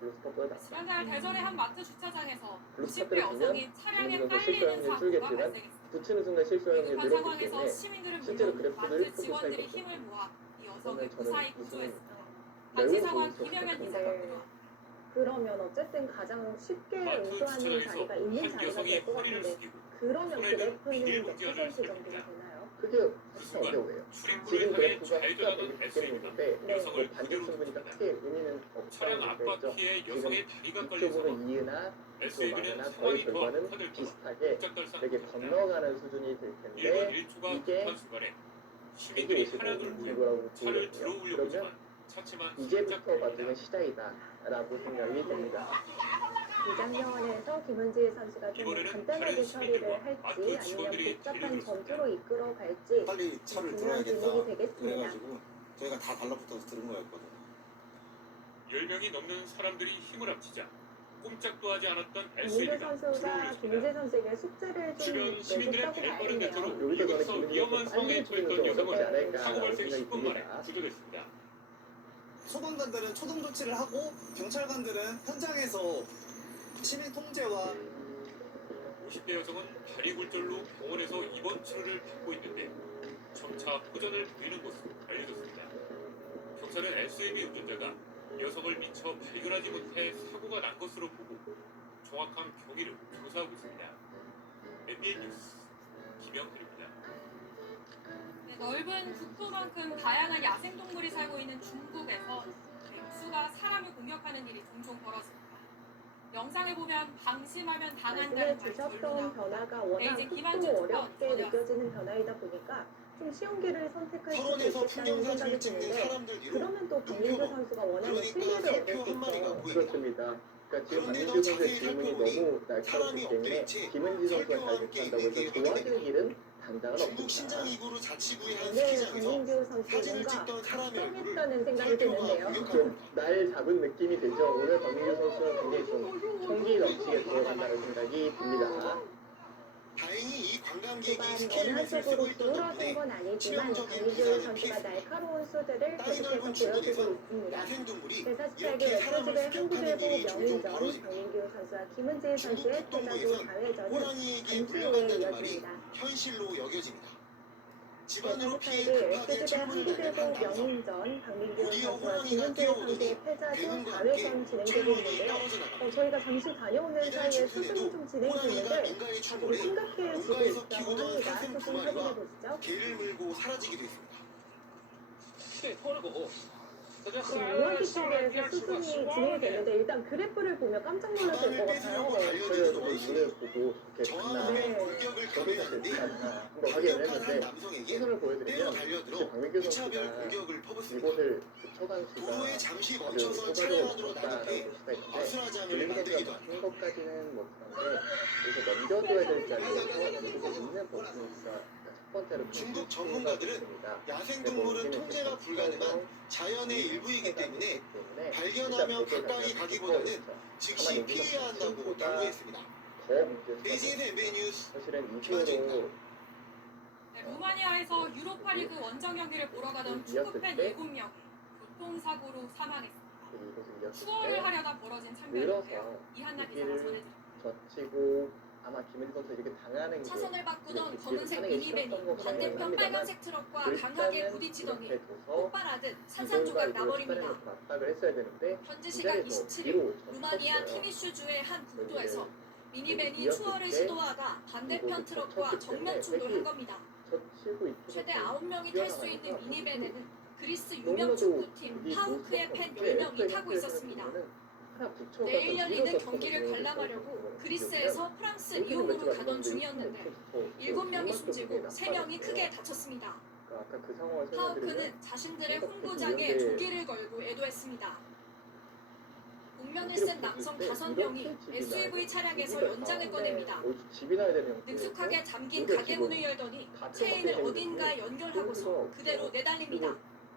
블루스타보다 지난달 대전의 한 마트 주차장에서 블루스타를 90대 여성이 차량에 주면 깔리는 사고가 실수했지만 발생했습니다. 붙이는 순간 실수하는 게 위급한 늘었기 상황에서 때문에 시민들은 실제로 물론 그래프를 마트 직원들이 포커스하고 힘을 모아 이 여성을 그러면 저는 무사히 무슨 구조했습니다. 매우 당시 상황 좋은 김영현 소식입니다. 기자가 네. 보도합니다. 그러면 어쨌든 가장 쉽게 마트 응수하는 주차장에서 자리가 있는 한 자리가 여성이 될 것 허리를 같은데 숙이고 그러면 손에는 그래프는 몇 비닐봉지를 퍼센트 정도 습니다. 되나요? 그게 그 사실 순간 어려워요. 출입구를 지금 향해 그래프가 좌회전하던 숫자가 S입니다. 되게 네. 여성을 반전 그대로 충분히가 눕힙니다. 크게 의미는 차량 없다는 얘기죠. 앞바퀴에 여성의 다리가 걸린 이쪽으로 상황. 이해나 SUV는 많으나 상황이 거의 더 결과는 악화될까 봐 비슷하게 옴짝달싹 되게 합니다. 건너가는 수준이 될 1분 텐데 1초가 이게 급한 순간에 시민들이 155 하나둘 모여 정도라고 차를 보이거든요. 들어오려고 그러면 하지만 차체만 살짝 이제부터가 걸립니다. 되는 시작이다라고 생각이 됩니다. 비장면에서 김은지 선수가 좀 이번에는 간단하게 다른 처리를 시민들과 할지 마트 아니면 직원들이 복잡한 달리고 전투로 이끌어 갈지 빨리 차를 중요한 들어야겠다 질문이 되겠습니다. 그래가지고 저희가 다 달라붙어서 들은 거였거든요. 10명이 넘는 사람들이 힘을 합치자 꼼짝도 하지 않았던 김민재 SUV가 선수가 들어올렸습니다. 김은지 선수에게 숙제를 좀 주변 시민들의 내줬다고 발빠른 봐야겠네요. 대처로 여기서 이곳에서 저는 위험한 상황에 빨리 처했던 죽는 여성은 게 않을까 사고 발생 생각이 10분 만에 듭니다. 구조됐습니다. 소방관들은 초동 조치를 하고 경찰관들은 현장에서 시민 통제와 50대 여성은 다리 굴절로 병원에서 입원 치료를 받고 있는데 점차 호전을 보이는 것으로 알려졌습니다. 경찰은 SUV 운전자가 여성을 미처 발견하지 못해 사고가 난 것으로 보고 정확한 경위를 조사하고 있습니다. MBN 뉴스 김영필입니다. 네, 넓은 국토만큼 다양한 야생동물이 살고 있는 중국에서 맹수가 사람을 공격하는 일이 종종 벌어집니다. 영상을 보면 방심하면 당한다는 말씀해 말이 절로 주셨던 나옵니다. 변화가 워낙 네, 이제 크고 김한준 어렵게 특파원 느껴지는 변화이다 보니까 좀 쉬운 길을 선택할 수도 토론에서 있겠다는 풍경사진을 생각이 찍는 드는데 사람들 뒤로 그러면 또 박민규 선수가 원하는 그러니까 승리를 새표 얻을 수 한 마리가 있죠. 보입니다. 그렇습니다. 그러니까 지금 그런데 박민규 더 선수의 자세히 질문이 살펴보니 너무 날카롭기 사람이 때문에 엎드린 김은지 선수가 설교와 잘 함께 못한다고 해서 얘기해 도와줄 일은 당장은 중국 없습니다. 신장이구르 자치구의 한 오늘 스키장에서 박민규 선수 사진을 뭔가 찍던 사람의 얼굴을 각성했다는 생각이 설교가 드는데요. 공격합니다. 날 잡은 느낌이 되죠. 오늘 박민규 선수는 굉장히 좀 총기 넘치게 들어간다는 생각이 듭니다. 다행히 이 관광객이 일반 스케일릿을 쓰고 원활적으로 있던 기울어진 덕분에 건 아니지만 치명적인 박민규 부상을 선수가 피했습니다. 날카로운 수들을 땅이 계속해서 넓은 보여주고 중국에선 있습니다. 야생동물이 제48개 이렇게 사람을 웹소집의 습격하는 한국일보 일이 종종 명인전 벌어집니다. 박민규 선수와 김은지 중국 선수의 패자조 북동부에선 4회전은 호랑이에게 잠시 후에 물려간다는 말이 이어집니다. 현실로 여겨집니다. 집안으로 피해 제48개 급하게 웹소집의 창문을 닫는 한국일보 한 남성. 명인전 박민규 곧이어 선수와 호랑이가 김은지 뛰어오더니 선수의 패자조 배문과 함께 4회전 진행되고 창문이 있는데요. 떨어져 나갑니다. 저희가 잠시 다녀오는 이날 사이에 수준이 직후에도 좀 진행이 호랑이가 되는데 민가에 좀 출몰해 심각해지고 농가에서 있다고 키우던 합니다. 사슴 두 수준 마리와 확인해 보시죠. 개를 물고 사라지기도 했습니다. 지금 유한기 쪽에서 수준이 진행이 되는데 일단 그래프를 보면 깜짝 놀라실 것 가방을 뺏으려고 같아요. 달려드는 눈을 어르신, 보고 이렇게 저항하며 네. 공격을 저도 사실 감행하는데 한번 확인을 강력한 한 했는데 남성에게 시선을 떼어 보여드리면 달려들어 혹시 박민규 무차별 선수가 공격을 퍼붓습니다. 이곳을 초반 시가 도로에 잠시 멈춰서 차량 안으로 나가게 아수라장을 만들기도 합니다. 한 것까지는 못하는데 여기서 넘겨줘야 될 자리에서 이곳에 있는 버튼이가 첫 번째로 중국 전문가들은 야생동물은 통제가 불가능한 자연의 일부이기 때문에 발견하면 가까이 가기보다는 즉시 피해야 한다고 당부했습니다. 베이징에서 MBN 뉴스 사실은 김한준입니다. 네, 루마니아에서 유로파 리그 원정 경기를 보러 가던 축구팬 7명이 교통사고로 사망했습니다. 투어를 하려다 벌어진 참변인데요. 이한나 기자가 전해드립니다. 젖히고 아마 김은지 선수 이렇게 당하는 게 차선을 바꾸던 이렇게 검은색 하는 게 미니밴이 싫었던 것 같긴 반대편 합니다만 빨간색 트럭과 강하게 일단은 부딪히더니 이렇게 둬서 폭발하듯 산산조각 나버립니다. 압박을 했어야 되는데 현지 시각 27일 루마니아 티미슈주의 한 국도에서 미니밴이 추월을 시도하다 반대편 트럭과 정면 충돌한 겁니다. 최대 9명이 탈 수 있는 미니밴에는 그리스 유명 축구팀 파우크의 팬 10명이 타고 있었습니다. 내일 열리는 경기를 관람하려고 그리스에서 프랑스 리옹으로 가던 중이었는데 7명이 숨지고 3명이 크게 다쳤습니다. 아까 그 상황을 파우크는 자신들의 홍보장에 조기를 걸고 애도했습니다. 복면을 쓴 남성 5명이 SUV 차량에서 연장을 꺼냅니다. 집이 나야 되는 능숙하게 잠긴 가게 문을 열더니 체인을 어딘가 연결하고서 그대로 내달립니다.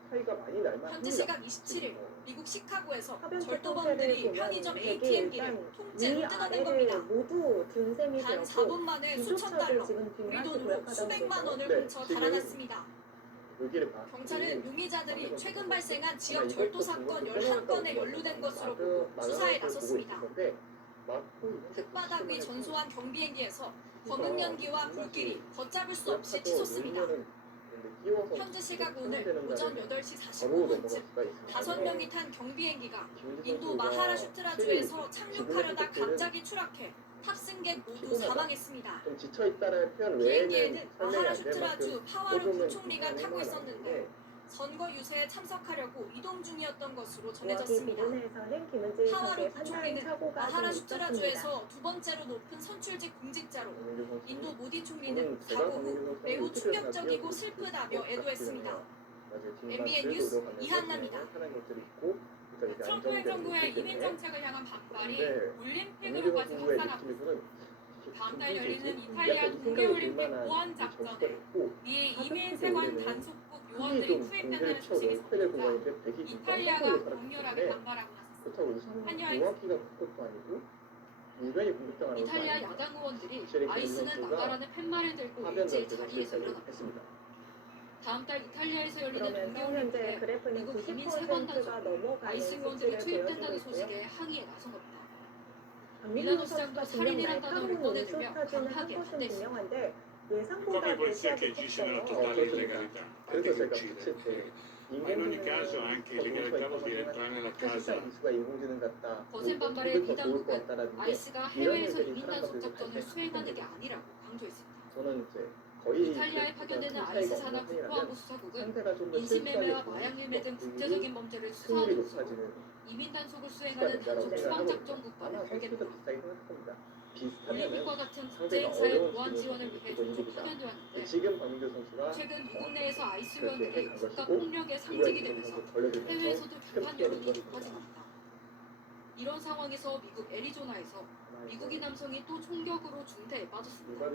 차이가 많이 날만 현지 시각 27일 미국 시카고에서 절도범들이 편의점 ATM기를 통째로 뜯어낸 겁니다. 모두 든 셈이 단 되었고 4분 만에 수천 달러, 우리 돈으로 수백만 원을 훔쳐 달아났습니다. 경찰은 용의자들이 최근 발생한 지역 절도 사건 11건에 연루된 것으로 보고 수사에 나섰습니다. 흙바닥 위 전소한 경비행기에서 검은 연기와 불길이 걷잡을 수 없이 치솟습니다. 현지 시각 오늘 오전 8시 45분쯤 5명이 탄 경비행기가 인도 마하라슈트라주에서 착륙하려다 갑자기 추락해 탑승객 모두 사망했습니다. 좀 지쳐있다는 표현 비행기에는 마하라슈트라주 파와르 부총리가 타고 있었는데 선거 유세에 참석하려고 이동 중이었던 것으로 전해졌습니다. 파와르 부총리는 마하라슈트라주에서 두 번째로 높은 선출직 공직자로 인도 모디 총리는 사고 후 매우 충격적이고 슬프다며 애도했습니다. MBN 뉴스 이한나입니다. 트럼프 행정부의 이민 정책을 향한 반발이 올림픽으로까지 확산하고 다음 달 열리는 이탈리아 동계올림픽 보안 작전에 미의 이민 세관 단속국 요원들이 투입된다는 소식이 전해지자 이탈리아가 격렬하게 반발하고 나섰습니다. 한여인 이탈리아 야당 의원들이 아이스는 나가라는 팻말을 들고 일제히 자리에서 일어났습니다. 다음 달 이탈리아에서 열리는 동계올림픽에 미국 이민 세관단속 아이스 의원들이 투입된다는 소식에 항의에 나선 겁니다. 밀라노 시장도 살인이란 단어를 꺼내들며 강하게 반대했습니다. 예상보다 che ci sono totali illegalità, anche di uccidere. Ma in ogni caso anche illegalità vuol dire entrare nella casa. 거센 반발에 이 당국은 아이스가 해외에서 이민 단속 작전을 수행하는 게 아니라고 강조했습니다. 이탈리아에 파견되는 아이스 산하 국보안보 수사국은 인신매매와 마약매매 등 국제적인 범죄를 수사하는 것으로 이민 단속을 수행하는 단속 추방작전국과는 별개입니다. 올림픽과 같은 국제행사의 보안 지원을 위해 종종 파견되었는데 최근 미국 내에서 아이스 요원들이 국가 폭력의 상징이 되면서 해외에서도 비판 여론이 높아집니다. 이런 상황에서 미국 애리조나에서 미국인 남성이 또 총격으로 중태에 빠졌습니다.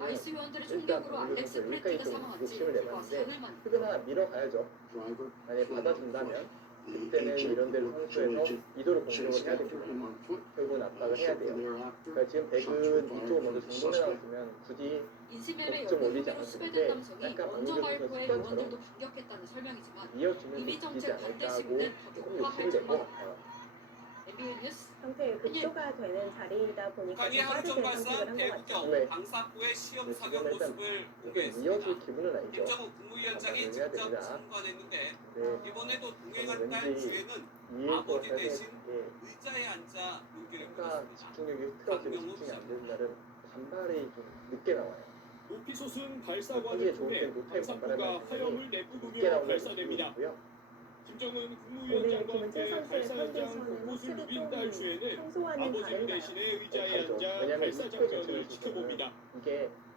아이스 요원들의 총격으로 알렉스 프레티가 사망한 지 불과 사흘 만입니다. 그러나 밀어가야죠. 만약에 받아준다면 그때는 이런 데를 선수해서 이도를 공격을 해야 됩니다. 결국은 압박을 해야 돼요. 그러니까 지금 백은 이쪽으로 먼저 정돈해 나왔으면 굳이 인신매매 연루로 수배된 남성이 먼저 발표해 요원들도 반격했다는 설명이지만 이민 정책 반대 시위는 더 격화할 전망입니다. MBN 뉴스 형태의 급조가 되는 자리이다 보니까 북한이 항정발사 대구경 방사포의 시험 사격 모습을 공개했습니다. 김정은 국무위원장이 직접 참관했는데 이번에도 동행한 딸 주에는 아버지 대신 의자에 앉아 눈길을 끌었습니다. 박명우 기자입니다. 반발이 좀 늦게 나와요. 높이 솟은 발사관을 통해 방사포가 화염을 내뿜으며 발사됩니다. 김정은 국무위원장과 함께 발사 현장 곳곳을 누빈 딸 주에는 아버지 대신에 의자에 앉아 발사 장면을 지켜봅니다.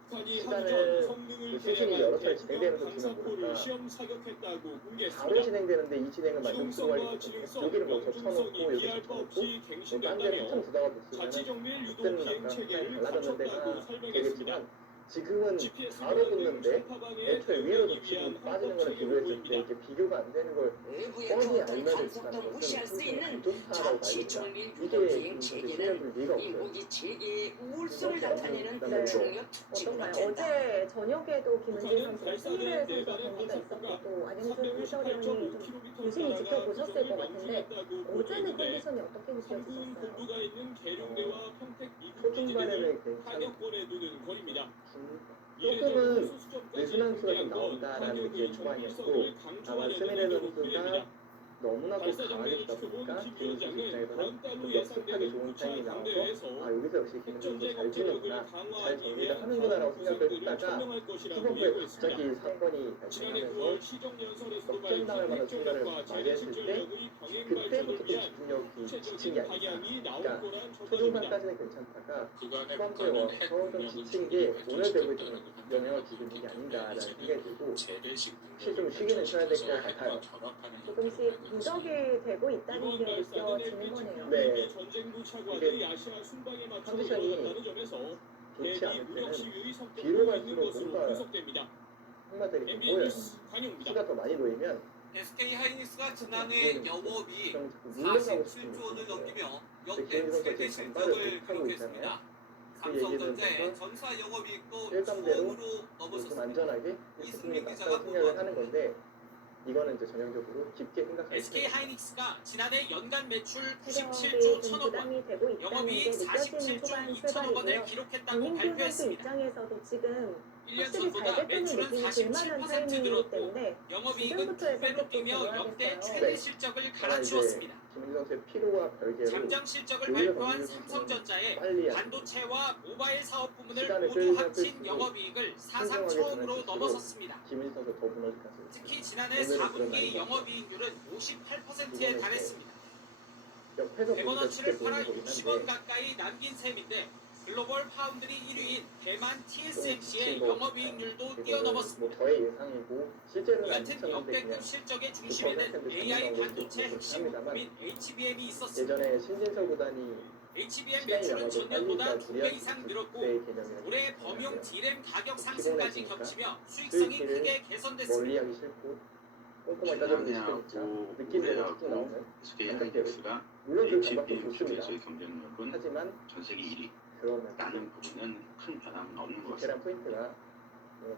북한이 하루전 성능을 개량한 대구경 방사포를 시험 사격했다고 공개했습니다. 진행되는데 이 진행을 기동성과 지능성, 명중성이 비할 바 없이 갱신됐다며 자치정밀 유도 비행 체계를 갖췄다고 설명했습니다. 지금은 바로 붙는데 애초에 위로 놓치고 빠지는 거랑 비교했을 때 이렇게 비교가 안 되는 걸 뻔히 알면 있지만 무시할 수 있는 좋다라고 자치정밀 유도 비행 체계는 미국이 세계의 우월성을 나타내는 중요 특징으로 어제 저녁에도 김은진 선수가 승리를 해서 경기가 있었고 또 안영준 해설위원이 좀 유심히 지켜보셨을 것 같은데 어제는 컨디션이 어떻게 느껴지셨어요? 본부가 있는 계룡대와 평택 초중반에는 타격권에 두는 거리입니다. 조금은 내순환수가 좀 나온다라는 게 초반이었고 아마 스미레 선수가 너무나도 강하게 붙다 보니까 김은진 선수 입장에서는 좀 역습하기 좋은 타임이 나와서 아 여기서 역시 김은진 선수 잘 주는구나 잘 정리를 하는구나라고 생각을 했다가 후반부에 갑자기 사건이 발생하면서 역전당할 만한 순간을 맞이했을 때 그때부터 또 집중력이 지친 게 아니라 그러니까 초중반까지는 괜찮다가 후반부에 와서 좀 지친 게 오늘 대구에 좀 영향을 주고 있는 게 아닌가라는 생각이 들고 혹시 좀 쉬기는 쉬어야 될 것 같아요. 조금씩 누적이 되고 있다는 게 느껴지는 거네요. 네. 전쟁부 차관의 이게 아시아 순방에 맞춰 컨디션이 이뤄졌다는 점에서 좋지 대비 않을 무력 때는 시위의 뒤로 성격도 있는 갈수록 것으로 뭔가 분석됩니다. 흑마들이 좀 MBN 보여요. 뉴스 강용입니다. 수가 더 많이 놓이면 SK 하이닉스가 지난해 영업이 좀 물러가고 싶은 47조 원을 넘기며 역대 개인적으로 최대 지금 반발을 실적을 못하고 기록했습니다. 있잖아요. 그 삼성전자의 얘기는 전사 영업이익도 일감대로 처음으로 좀 넘어섰습니다. 안전하게 이승민 맞다고 기자가 생각을 하는 건데 이거는 이제 전형적으로 깊게 생각하는 SK 하이닉스가 지난해 연간 매출 체력이 97조 좀 1천억 원, 부담이 되고 있다는 게 영업이익 느껴지는 47조 초반 2천억 원을 출발이고요. 기록했다고 김민규 선수 발표했습니다. 입장에서도 지금 1년 확실히 잘 전보다 됐다는 매출은 느낌이 들 만한 47% 타이밍이기 늘었고 때문에 영업이익은 지금부터의 2배로 성격도 뛰며 역대 중요하겠어요. 최대 네. 실적을 다만 이제 갈아치웠습니다. 김민규 선수의 피로와 별개로 잠정 실적을 오히려 발표한 김민규 선수는 삼성전자의 빨리 반도체와 모바일 사업 부문을 시간을 모두 끌면 합친 끌수록 영업이익을 사상 신중하게 처음으로 진행할수록 넘어섰습니다. 김민규 선수 더 무너질 가능성이 특히 있습니다. 지난해 오늘은 그런 4분기 날인 것 영업이익률은 58%에 이거는 달했습니다. 옆에서 보니까 100원어치를 쉽게 팔아 보이는 거긴 60원 한데 가까이 남긴 셈인데 글로벌 파운드리 1위인 대만 TSMC의 뭐, 영업이익률도 이거는 뛰어넘었습니다. 뭐 저의 예상이고 실제로는 이 안 같은 미쳤는데 그냥 역대급 실적의 중심에는 AI 반도체 핵심 부품인 HBM이 있었습니다. 예전에 신진서 구단이 HBM 시간이 매출은 남아도 전년보다 빨리 2배 이상 늘었고 개념이라고 올해 범용 D램 가격 상승까지 피곤해지니까 겹치며 수익성이 수익률을 크게 개선됐습니다. 멀리하기 싫고 꼼꼼하게 따져보기 싫으니까 느낌대로 쭉 나오는 SK 감각대로 하이닉스가 물론 그 감각도 HBM 좋습니다. 쪽에서의 경쟁력은 하지만 전 세계 1위. 그러면 라는 부분은 큰 변함은 없는 것 디테일한 같습니다. 포인트가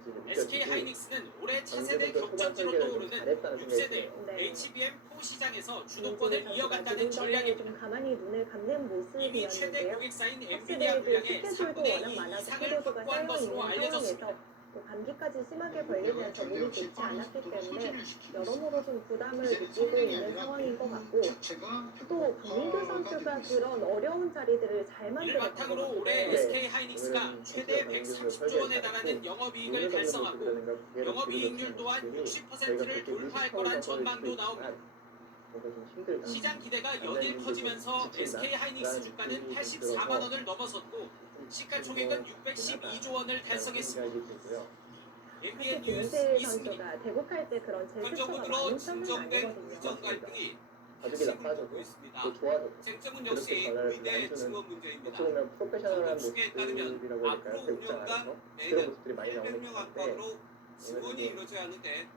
지금 SK 느껴지고 하이닉스는 올해 차세대 전체적으로 격전지로 초반 떠오르는 잘했다는 생각이 6세대 들어요. 네. HBM4 시장에서 김민규 주도권을 선수가 이어간다는 지금 전에 전략입니다. 좀 가만히 눈을 감는 이미 최대 모습이었는데요. 고객사인 엔비디아 확실히 분량의 스케줄도 3분의 워낙 2 많아서 이상을 피로도가 확보한 것으로 쌓여있는 알려졌습니다. 상황에서 또 감기까지 심하게 걸리면서 몸이 좋지 않았기 때문에 여러모로 좀 부담을 느끼고 있는 상황인 것 같고 또 김민규 선수가 그런 어려운 자리들을 잘 이를 만들었던 것 바탕으로 같아요. 올해 네. SK 하이닉스가 최대 130조 원에 달하는 영업이익을 달성하고 영업이익률 또한 60%를 돌파할 거란 전망도 나옵니다. 시장 기대가 연일 커지면서 SK 하이닉스 주가는 84만 원을 넘어섰고 시가총액은 612조 원을 달성했습니다. MBN 사실 뉴스 김은재 이승민입니다. 선수가 대국할 때 그런 현 제스처가 정부 들어 많은 편은 진정된 아니거든요. 의정 갈등이 가족이 핵심을 나빠져도 보고 있습니다. 또 좋아져도 쟁점은 그렇게 역시 전화를 의대 안 주는 증원 어떻게 문제입니다. 보면 프로페셔널한 정부 측에 따르면 모습이라고 해야 될까요? 앞으로 대국장 5년간 안에서 그런 매년 모습들이 많이 나오는 800명 것 같은데 안팎으로 증원이 이루어져야 하는데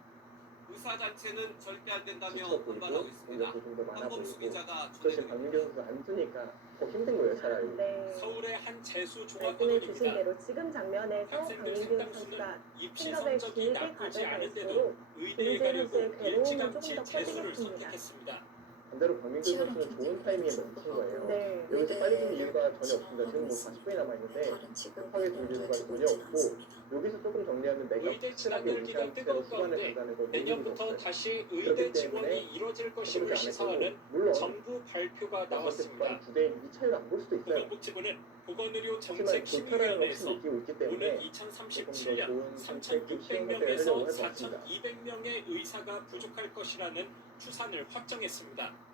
의사단체는 절대 안 된다며 지쳐 보이고 반발하고 있습니다. 공격도 좀 더 많아 한범수 보이고 기자가 그것이 전해드립니다. 박민규 선수 안 쓰니까 더 힘든 거예요 차라리. 네. 서울의 한 재수 말씀해 주신 종합학원입니다. 대로 지금 장면에서 학생들 강민규 상당수는 선수가 입시 생각을 성적이 길게 나쁘지 않은데도 가져갈수록 의대에 김은재 가려고 선수의 괴로움은 조금 일찌감치 더 재수를 커지겠습니다. 선택했습니다. 반대로 박민규 선수는 좋은 타이밍에 멈춘 거예요. 네. 여기서 빨리 준 이유가 전혀 없습니다. 지금 뭐 40분이 남아있는데 급하게 준 이유가 전혀 없고 여기서 조금 정리하면 내가 의대 확실하게 진학열기가 우시한 채로 뜨거운 수반을 가운데 간다는 걸 내년부터 모르는 다시 그렇기 의대 때문에 지원이 이뤄질 것임을 해보지 않을 시사하는 거고 물론 정부 발표가 나왔습니다. 9대 2 차이를 안 볼 수도 있어요. 보건복지부는 보건의료 하지만 정책심의위원회에서 불편함을 느끼고 있기 오는 때문에 2037년 3,600명에서 4,200명의 의사가 부족할 것이라는 추산을 확정했습니다.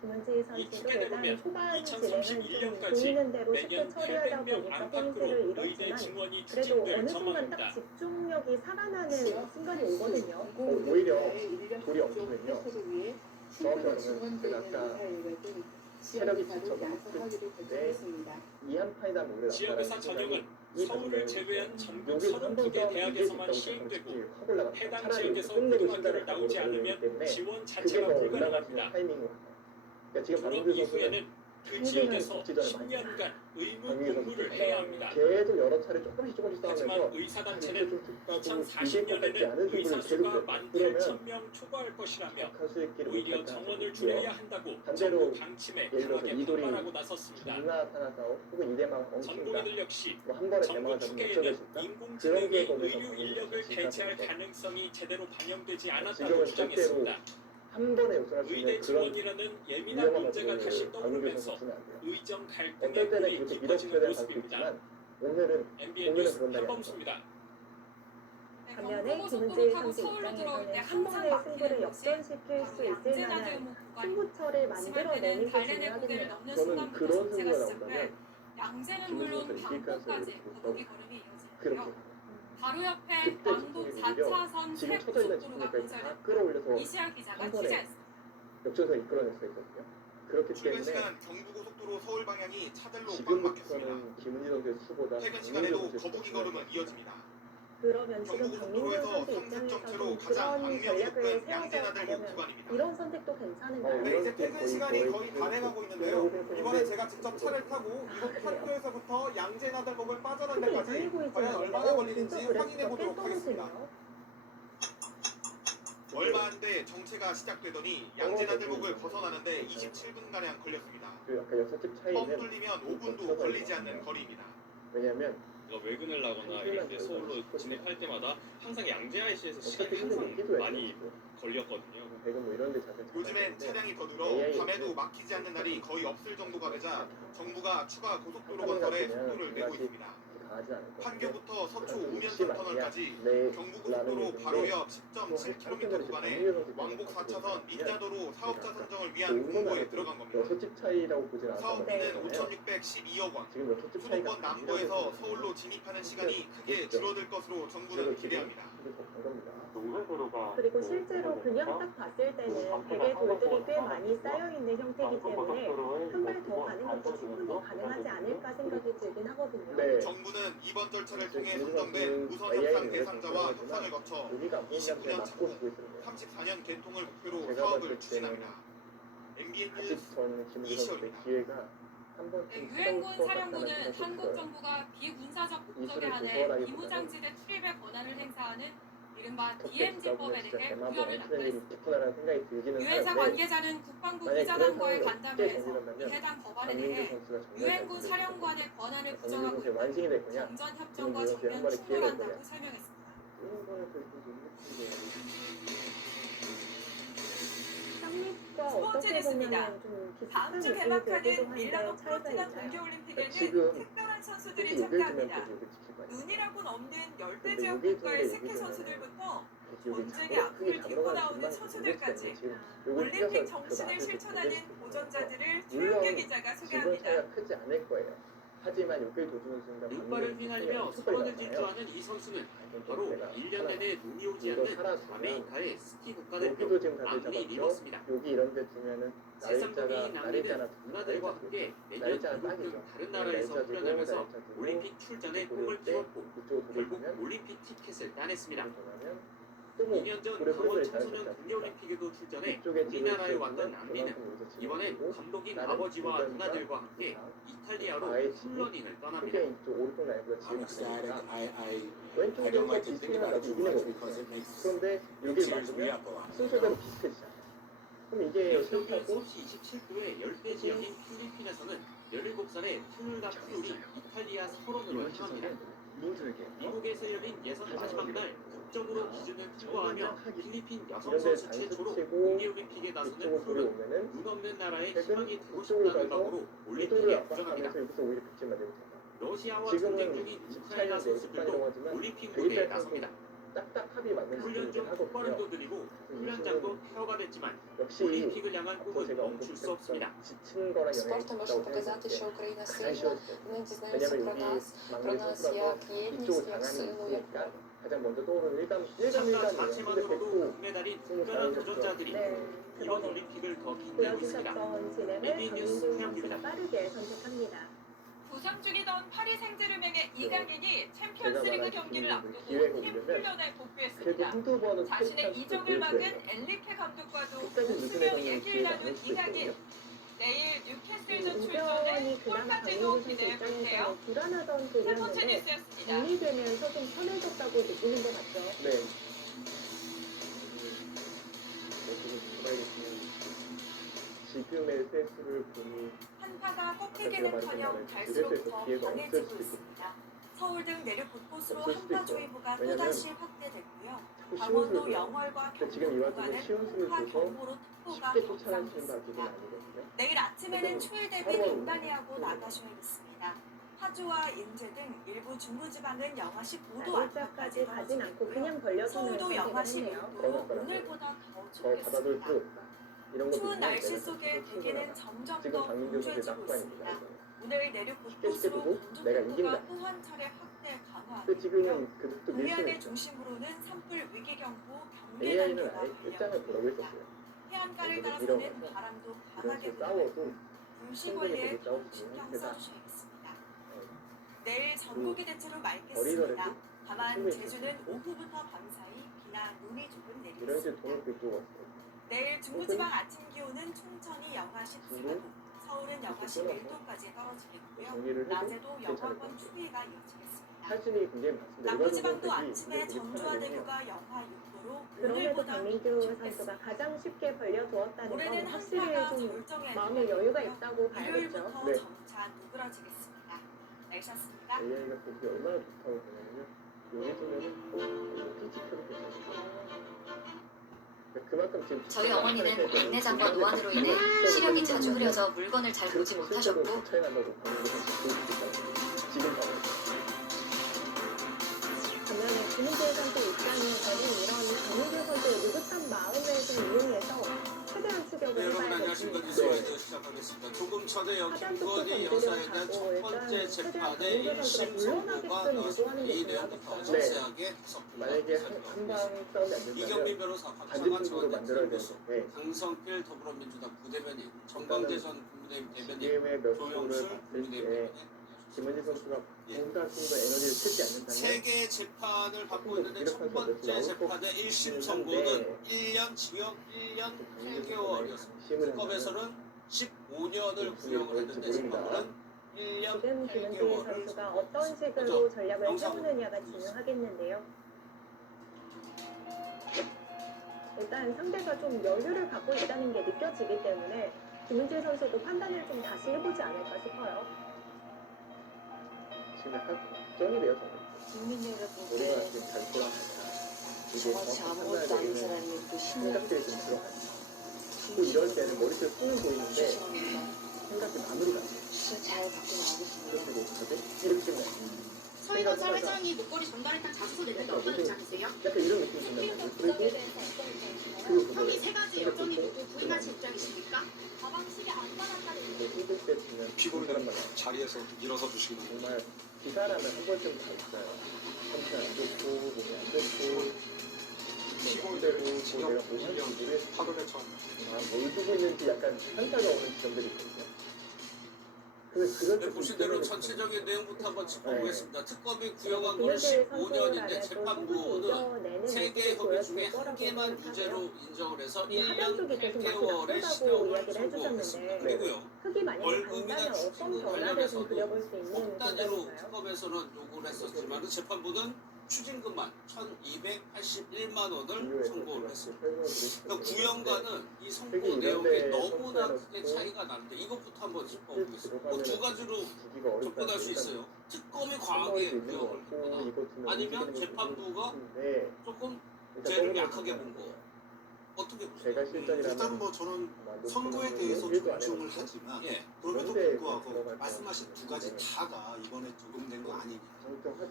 김은재 이 선수도 축에 일단 되면 초반 진행은 좀 2031년까지 보이는 대로 쉽게 매년 처리하다 800명 보니까 안팎으로 포인트를 의대 잃었지만 증원이 그래도 추진될 어느 순간 전망입니다. 딱 집중력이 살아나는 순간이 오거든요. 오히려 돌이 없으면요. 정확히 말하면 제가 아까 체력이 지쳐서 네, 이한 파이다 오래 지역의사 전형은 서울을 제외한 전국 여기서 한번 32개 대학에서만 시행되고 해당 지역에서 고등학교를 나오지 않으면 지원 자체가 불가능합니다. 그러니까 지금 졸업 박민규 선수는 이후에는 그 지역에서 10년간 의무 근무를 해야 합니다. 계속 여러 차례 조금씩 하지만 싸우면서 의사단체는 2040년에는 의사 수가 18,000명 초과할 것이라며 오히려 정원을 줄여야 한다고 정부 방침에 강하게 반발하고 나섰습니다. 하나 싸워 혹은 이대만 엉킨다. 전공의들 역시 뭐한 번에 정부 대망을 잡으면 추계에는 어쩌겠습니까? 인공지능이 그런 게 거기서 의료 인력을 거기서 대체할 거기서 가능성이 제대로 반영되지 않았다고 지금은 주장했습니다. 한 번에 역전할 수 의대 있는 그런 지원이라는 예민한 문제가 다시 떠오르면서 의정 갈등의 어떨 때는 불이 그렇게 깊어지는 밀어붙여야 될 수도 모습입니다. 있지만 오늘은 MBN 오늘은 뉴스 그런 날이 한범수입니다. 반면에 경부고속도로 김은재 타고 선수 서울로 들어올 때 입장에서는 한 항상 번의 막히는 승부를 곳이 역전시킬 수 바로 있을 양재나 만한 대목 구간입니다. 승부처를 심할 만들어내는 때는 게 달래내 고개를 중요하겠네요. 넘는 저는 순간부터 그런 전체가 승부가 시작돼 나온다면 양재는 김은재 물론 선수가 이길 가능성이 방콕까지 높고 거두기 걸음이 그렇게 이어지는데요. 바로 옆에 그때 왕복 집중이 오히려 4차선 지금 새 쳐져 있는 고속도로가 집중력까지 다 건설됐고 끌어올려서 이시아 기자가 한 번에 취재했습니다. 역전선을 이끌어낼 수가 있거든요. 그렇기 출근 때문에 시간 경부고속도로 서울 방향이 차들로 꽉 막혔습니다. 지금부터는 김은희 선수의 수보다 퇴근 시간에도 거북이 걸음은 이어집니다. 그러면 지금 강민규 경부고속도로에서 선수 상습정체로 입장에서는 가장 그런 악명이 전략을 높은 세워서 양재나들목 가려면 구간입니다. 이런 선택도 괜찮은가요? 네, 이제 퇴근 시간이 거의 단행하고 있는데요. 이번에 제가 직접 차를 타고 이곳 판교에서부터 양재나들목을 빠져난 데까지 과연 얼마나 걸리는지 확인해 보도록 하겠습니다. 얼마 안 돼 정체가 시작되더니 양재나들목을 벗어나는데 27분가량 걸렸습니다. 그 아까 6집 뻥 차이는 뚫리면 5분도 걸리지 않는 거리입니다. 왜냐면 외근을 나거나 이렇게 서울로 진입할 때마다 항상 양재 IC에서 시간이 항상 많이 걸렸거든요. 대금 뭐 이런 데 자체 요즘엔 차량이 더 늘어 밤에도 막히지 않는 날이 거의 없을 정도가 되자 정부가 추가 고속도로 건설에 속도를 내고 있습니다. 판교부터 서초 우면선 터널까지 경부고속도로 바로 옆 10.7km 구간에 왕복 4차선 민자도로 사업자 선정을 위한 공고에 들어간 겁니다. 6집 차이라고 보진 않아요. 사업비는 5,612억 원. 지금 6집 차이가 수도권 남부에서 서울로 진입하는 시간이 크게 줄어들 것으로 정부는 기대합니다. 그리고 실제로 그냥 딱 봤을 때는 대개 돌들이 꽤 많이 쌓여있는 형태이기 때문에 한 발 더 가는 것도 충분히 가능하지 않을까 생각이 들긴 하거든요. 네. 정부는 이번 절차를 통해 선정된 우선 협상 대상자와 협상을 거쳐 29년 착공, 34년 개통을 목표로 사업을 추진합니다. MBN 뉴스 이시원입니다. 유엔군 사령부는 한국 정부가 비군사적 목적에 한해 비무장지대 출입의 권한을 행사하는 이른바 DMZ법에 대해 우려를 납부했습니다. 유엔사 관계자는 국방부 기자단과의 간담회에서 이 해당 법안에 대해 유엔군 사령관의 권한을 부정하고 있고 정전 협정과 정면 충돌한다고 설명했습니다. 스포츠 뉴스입니다. 다음 주 개막하는 밀라노 코르티나 동계올림픽에는 특별한 선수들이 참가합니다. 눈이라고는 없는 열대 지역 국가의 스키 선수들부터 전쟁의 아픔을 딛고 나오는 선수들까지 올림픽 정신을 실천하는 도전자들을 최은규 기자가 소개합니다. 크지 않을 거예요. 하지만 여길 도주는 순간 눈발을 휘날리며 선언을 질주하는 이 선수는 바로 1년 내내 눈이 오지 않는 아메리카의 스키 국가대표 앙리 리버스입니다. 여기 이런 데 두면은 제3국이 남미는 문화들과 함께 매년 미국 등 다른 나라에서 훈련하면서 올림픽 출전에 꿈을 키웠고 결국 올림픽 티켓을 따냈습니다. 2년 전 강원 청소년 동계올림픽에도 출전해 우리나라에 왔던 앙리는 이번엔 감독인 아버지와 누나들과 함께 이탈리아로 훌러닝을 떠납니다. 왼쪽에 비슷해야 나중에 그런데 여기 맞으면 순서대로 비슷해지잖아요. 그럼 이게 평균 섭씨 27도의 열대 지역인 필리핀에서는 17살의 푸율과 푸율이 이탈리아 서론으로 향합니다. 미국에서 열린 예선 마지막 날 극적으로 기준을 통과하며 필리핀 여성 선수 최초로 동계올림픽에 나서는 푸율은 눈 없는 나라에 희망이 되고 싶다는 각오로 올림픽에 부정합니다. 러시아와 전쟁 중인 우크라이나 선수들도 올림픽 무대에 나섭니다. 훈련 중 콧바람도 들이고 훈련장도 폐허가 됐지만 올림픽을 향한 꿈은 멈출 수 없습니다. Спортом можно показать, что Украина сильна, не дізнаються про нас як єдність, як силу, як мир. 가장 먼저 떠오르는 일단 참가 자체만으로도 금메달인 특별한 도전자들이 이번 올림픽을 더 빛내고 있습니다. MBN 뉴스 최영기입니다. 빠르게 선택합니다. 부상 중이던 파리 생제르맹의 이강인이 챔피언스리그 경기를 앞두고 팀 훈련에 복귀했습니다. 자신의 이적을 막은 엔리케 감독과도 웃으며 얘기를 나눈 이강인. 내일 뉴캐슬전 출전에 골까지도 기대해보세요. 불안하던 스포츠 뉴스였습니다. 정리되면서 좀 편해졌다고 느끼는 것 같죠? 네. 지금의 세수를 보니 한파가 꺾이기는커녕 갈수록 더 강해지고 있습니다. 서울 등 내륙 곳곳으로 한파주의보가 또다시 확대됐고요. 강원도 영월과 경북 구간은 한파 경보로 특보가 확산됐습니다. 내일 아침에는 추위 대비 단단히 하고 나가셔야겠습니다. 파주와 인제 등 일부 중부지방은 영하 15도 안팎까지 가진 않고 그냥 걸려서 서울도 영하 16도로 오늘보다 더 춥겠습니다. 추운 날씨 속에 대기는 점점 더 공조해지고 있습니다. 오늘 내륙 곳곳으로 건조특보가 또 한 차례 확대 강화하고요. 동해안을 중심으로는 산불 위기경보, 경계 단계가 일장을 보라고 했었어요. 해안가를 따라서는 바람도 강하게 불고 불씨 관리에 더 신경 써주셔야겠습니다. 내일 전국이 대체로 맑겠습니다. 다만 제주는 오후부터 밤사이 비나 눈이 조금 내리겠습니다. 내일 중부지방 아침 기온은 춘천이 영하 14도, 서울은 영하 11도까지 떨어지겠고요. 낮에도 영하권 추위가 이어지겠습니다. 남부지방도 아침에 전주와대교가 영하 6도로 그럼에도 오늘보다 강민규 춥겠습니다. 선수가 가장 쉽게 벌려두었다는 건 올해는 확실히 한파가 좀 결정에 마음의 여유가 있다고 봐야겠죠. 일요일부터 네. 점차 누그러지겠습니다. 날씨였습니다. AI가 보기 얼마나 좋다고 보냐면요. 여기 보면은 피지컬이 괜찮아요. 그만큼 지금 저희 어머니는 백내장과 노안으로 인해 시력이 자주 흐려져 물건을 잘 보지 못하셨고 반면에 김은재 선수 입장에서는 이런 강민규 선수의 느긋한 마음을 좀 이용해서 최대한 추격을 네, 여러분 해봐야겠습니다. 안녕하십니까. 뉴스와이드 시작하겠습니다. 조금 전에 김건희 여사에 대한 첫 번째 재판의 1심 선고가 나왔습니다. 이 내용부터 자세하게 만약에 살펴보겠습니다. 한방 싸움이 안 된다면 이경민 변호사, 박찬환 반대쪽으로 전 만들어야 교수, 되는데 강성필 더불어민주당 부대변인, 정광재 전 국민의힘 대변인, 게임의 몇 조영술 수를 봤을 국민의힘 때 대변인, 김은지 선수가 뭔가 좀 더 에너지를 쓰지 않는다면 세 개의 재판을 받고 있는데 첫 번째 재판의 1심 선고는 1년 징역 1년 8개월이었습니다. 특검에서는 15년을 구형을 했는데 재판부는 1년 지금 김은재 8개월을 선수가 어떤 식으로 전략을 세우느냐가 중요하겠는데요. 일단 상대가 좀 여유를 갖고 있다는 게 느껴지기 때문에 김은재 선수도 판단을 좀 다시 해보지 않을까 싶어요. 지금 약간 걱정이 돼요 저는. 국민 우리가 여러분께 지금 잘 돌아가니까 이게 저같이 아무것도 아닌 사람이 그 생각들이 좀 들어가요. 또 이럴 때는 머릿속에 손을 보이는데 죄송합니다. 생각이 마무리가 안 돼요. 진짜 잘 받고 나오겠습니다. 이렇게 못하지? 이렇게 뭐 서희건설 회장이 목걸이 전달했다는 자소서 냈는데 어떤 입장이세요? 약간 이런 느낌이 든단 말이에요. 그리고 형이 세 가지 여전히 모두 부인하신 입장이십니까? 가방실이 안 받았다는 힘들 때 보면 피곤한 말이에요. 자리에서 일어서 주시기 바랍니다. 정말 기사라면 한 번쯤 다 있어요. 한편 안 좋고 몸이 안 좋고 피곤되고 징역 내가 뭐 1년 하는지를 8월에 처음 뭘 두고 있는지 약간 한타가 오는 지점들이 있거든요. 그런 네, 보신 대로 전체적인 내용부터 한번 짚어보겠습니다. 특검이 구형한 거는 15년인데 재판부는 3개의 혐의 중에 1개만 유죄로 인정을 해서 1년 8개월의 실형을 선고했습니다. 그리고요. 흙이 만약에 월급이나 강다면 어떤 추징금 변화를 좀 관련해서도 그려볼 수 있는 억 단위로 공간인가요? 특검에서는 요구를 했었지만 재판부는 추징금만 1,281만 원을 선고를 했습니다. 그러니까 구형과는 이 선고 내용이 너무나 크게 차이가 나는데 이것부터 한번 짚어보겠습니다. 뭐 두 가지로 접근할 수 있어요. 특검이 과하게 구형을 했거나 아니면 재판부가 조금 죄를 약하게 본 거. 어떻게 보세요? 일단 뭐 저는 선거에 대해서 존중을 하지만 그럼에도 불구하고 말씀하신 두 가지 다가 이번에 적용된 거 아니냐.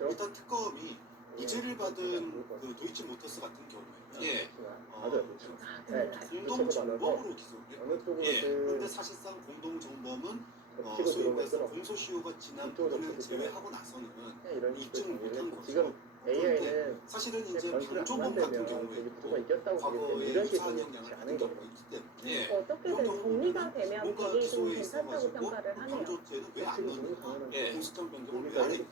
일단 특검이 무죄를 받은 그 도이치 모터스 같은 경우에는 공동 정범으로 기소를 했거든요. 그런데 사실상 공동 정범은 소위 말해서 공소시효가 지난 부분을 제외하고 나서는 입증을 못한 거죠. 그런데 사실은 이제 방조범 같은 경우에도 과거에 유사한 영향을 받은 경우가 있기 때문에 어떻게든 정리가 되면 뭔가 되게 좀 기소에 괜찮다고 있어가지고 평가를 하네요. 방조죄는 왜 안 넣느냐, 공수처 변경을 왜 안 했냐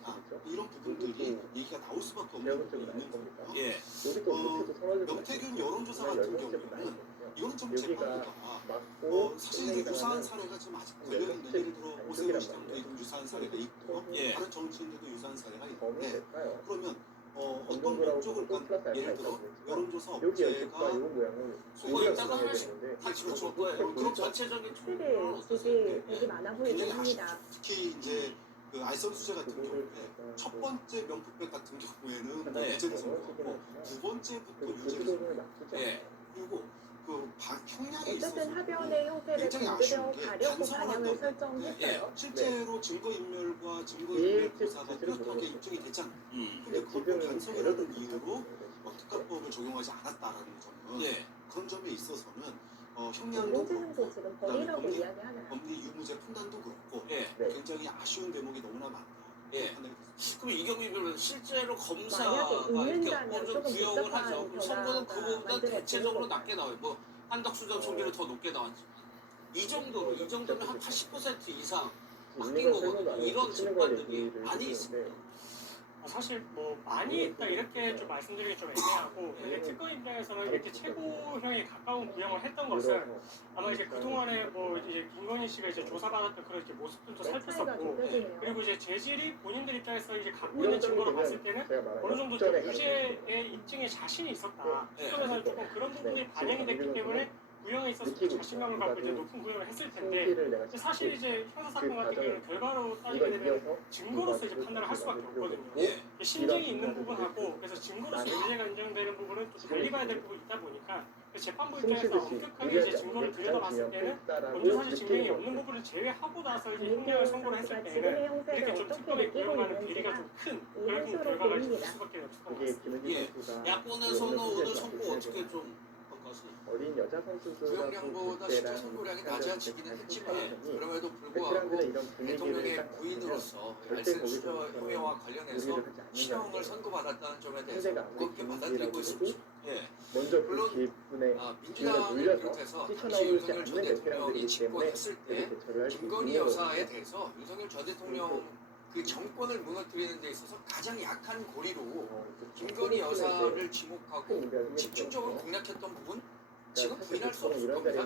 이런 부분들이 얘기가 나올 수밖에 없는 부분이 있는 거고요. 명태균 여론조사 같은 경우는 이거는 좀 재판부가 사실 유사한 사례가 지금 아직 걸려있는 예를 들어 오세훈 시장도 유사한 사례가 있고 다른 정치인들도 유사한 사례가 있는데 그러면 어떤 목적을 예를 들어 여론조사 업체가 그거 이따가 하나씩 다 짚어볼 거예요. 그럼 전체적인 총론은 어떠세요? 되게 많아 보이긴 합니다. 특히 이제 그 알선 수재 같은 경우에 첫 번째 명품백 같은 경우에는 무죄를 선고하고 두 번째부터 유죄를 선고하고 그리고 그 형량에 있어서 어쨌든 합의원의 형태를 굉장히 아쉬운 공개되어 게 가려고 반성을 방향을 한다고 설정했어요. 실제로 증거인멸과 증거인멸 조사가 뚜렷하게 입증이 됐잖아요. 근데 그걸 반성이라는 이유로 특가법을 적용하지 않았다라는 점은 그런 점에 있어서는 형량도 그렇고 지금 버리라고 이야기하나요? 법리 유무죄 판단도 그렇고 굉장히 아쉬운 대목이 너무나 많다. 그럼 이경민 변호사는 실제로 검사가 이렇게 어느 정도 구형을 하죠. 그럼 선거는 그거보다 대체적으로 낮게 나와요. 뭐 한덕수 전 총리는 더 높게 나왔지만 이 정도면 한 80% 이상 바뀐 거거든요. 이런 재판들이 많이 있습니다. 사실 뭐 많이 있다 이렇게 좀 말씀드리기 좀 애매하고 이게 특검 입장에서는 이렇게 최고형에 가까운 구형을 했던 것은 아마 이제 그동안에 뭐 이제 김건희 씨가 이제 조사받았던 그런 이제 모습들도 살폈었고 그리고 이제 재질이 본인들 입장에서 이제 갖고 있는 증거로 봤을 때는 어느 정도 좀 유죄의 입증에 자신이 있었다. 특검에서는 조금 그런 부분이 반영이 됐기 때문에 구형에 있어서 자신감을 갖고 이제 높은 구형을 했을 텐데 사실 이제 형사사건 같은 경우는 결과로 따지게 되면 증거로서 이제 판단을 할 수밖에 없거든요. 심증이 있는 부분하고 그래서 증거로서 유죄가 인정되는 부분은 또 달리 봐야 될 부분이 있다 보니까 재판부 입장에서 엄격하게 이제 증거를 들여다봤을 때는 먼저 사실 증명이 없는 부분을 제외하고 나서 이제 형량을 선고를 했을 때는 이렇게 좀 특검의 구형과는 괴리가 좀 큰 그런 결과가 있을 수밖에 없을 것 같습니다. 야권에서는 오늘 선고 어떻게 좀 어린 여자 선수들 구형량보다 실제 선고량이 낮아지기는 했지만 그럼에도 불구하고 대통령의 부인으로서 알선 수저 혐의와 관련해서 실형을 선고받았다는 점에 대해서 무겁게 받아들이고 있습니다. 물론 민주당을 비롯해서 당시 윤석열 전 대통령이 집권했을 때 김건희 여사에 대해서 윤석열 전 대통령 그 정권을 무너뜨리는 데 있어서 가장 약한 고리로 김건희 여사를 지목하고 집중적으로 공략했던 부분 지금 부인할 수 없을 겁니다.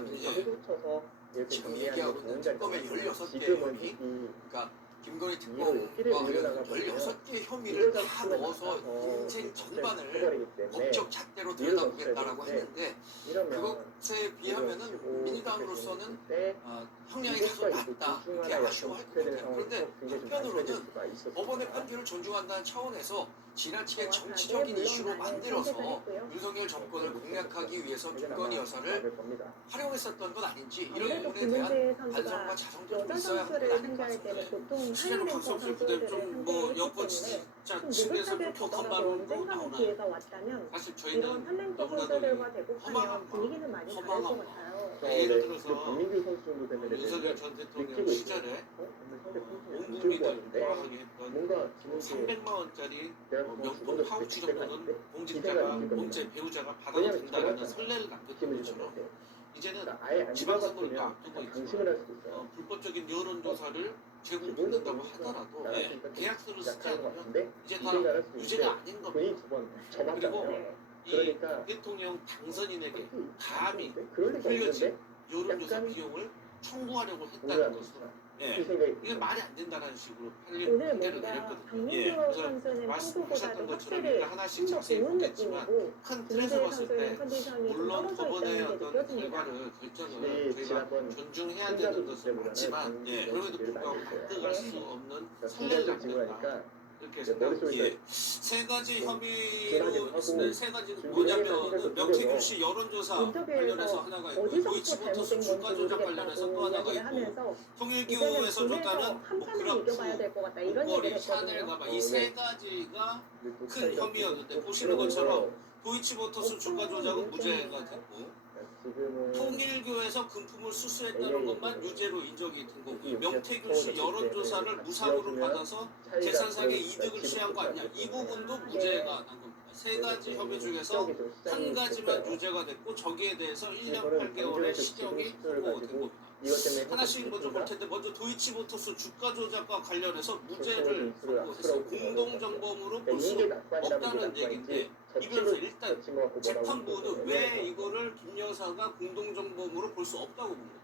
지금 얘기하고 있는 특검의 16개 혐의 그러니까 김건희 특검과 16개 혐의를 다 넣어서 인생 전반을 법적 잣대로 들여다보겠다라고 했는데 그것에 비하면은 민주당으로서는 형량이 다소 낮다 이렇게 아쉬워할 것 같아요. 그런데 한편으로는 법원의 판결을 존중한다는 차원에서 지나치게 정치적인 이슈로 만들어서 윤석열 정권을 공략하기 위해서 김건희 여사를 활용했었던 건 아닌지 이런 부분에 대한 반성과 자성도 좀 있어야 하는 건 아닐 것 같습니다. 실제로 박성수 부대 좀뭐 여권 진짜 측에서 좀 독한 발언도 나오나요? 사실 저희는 너무나도 허망합니다. 예를 들어서 윤석열 전 대통령 시절에 온 국민을 돌아가게 했던 300만 원짜리 명품 파우치 정도는 공직자가 공제 배우자가 받아도 된다라는 선례를 남겼던 것처럼 이제는 지방선거를 앞두고 있지만 불법적인 여론조사를 제공받는다고 하더라도 계약서를 쓰지 않으면 이제 다 유죄가 아닌 겁니다. 그리고 이 대통령 당선인에게 감히 흘려진 여론조사 비용을 청구하려고 했다는 것은 이게 말이 안 된다는 식으로 판결을 내렸거든요. 그래서 말씀하셨던 것처럼 하나씩 자세히 보겠지만 큰 틀에서 봤을 때 물론 법원의 어떤 결과를 결정을 저희가 존중해야 되는 것은 맞지만 그럼에도 불구하고 납득할 수 없는 선례를 남겼다. 이렇게 생각합니다. 세 가지 혐의로 있는데 세 가지는 뭐냐면 명태균 씨 여론조사 관련해서 하나가 있고 도이치모터스 주가 조작 관련해서 또 하나가 있고 통일교에서 줬다는 뭐 그라프, 목걸이, 샤넬 가방 이 세 가지가 큰 혐의였는데 보시는 것처럼 도이치모터스 주가 조작은 무죄가 됐고 통일교에서 금품을 수수했다는 것만 유죄로 인정이 된 거고요. 명태균 씨 여론조사를 무상으로 받아서 재산상의 이득을 취한 거 아니냐. 이 부분도 무죄가 난 겁니다. 세 가지 혐의 중에서 한 가지만 유죄가 됐고 저기에 대해서 1년 8개월의 실형이 선고된 겁니다. 하나씩 먼저 볼 텐데 먼저 도이치모터스 주가 조작과 관련해서 무죄를 선고해서 공동정범으로 볼 수 없다는 얘기인데 이거에서 일단 재판부는 왜 이거를 김 여사가 공동정범으로 볼 수 없다고 봅니다.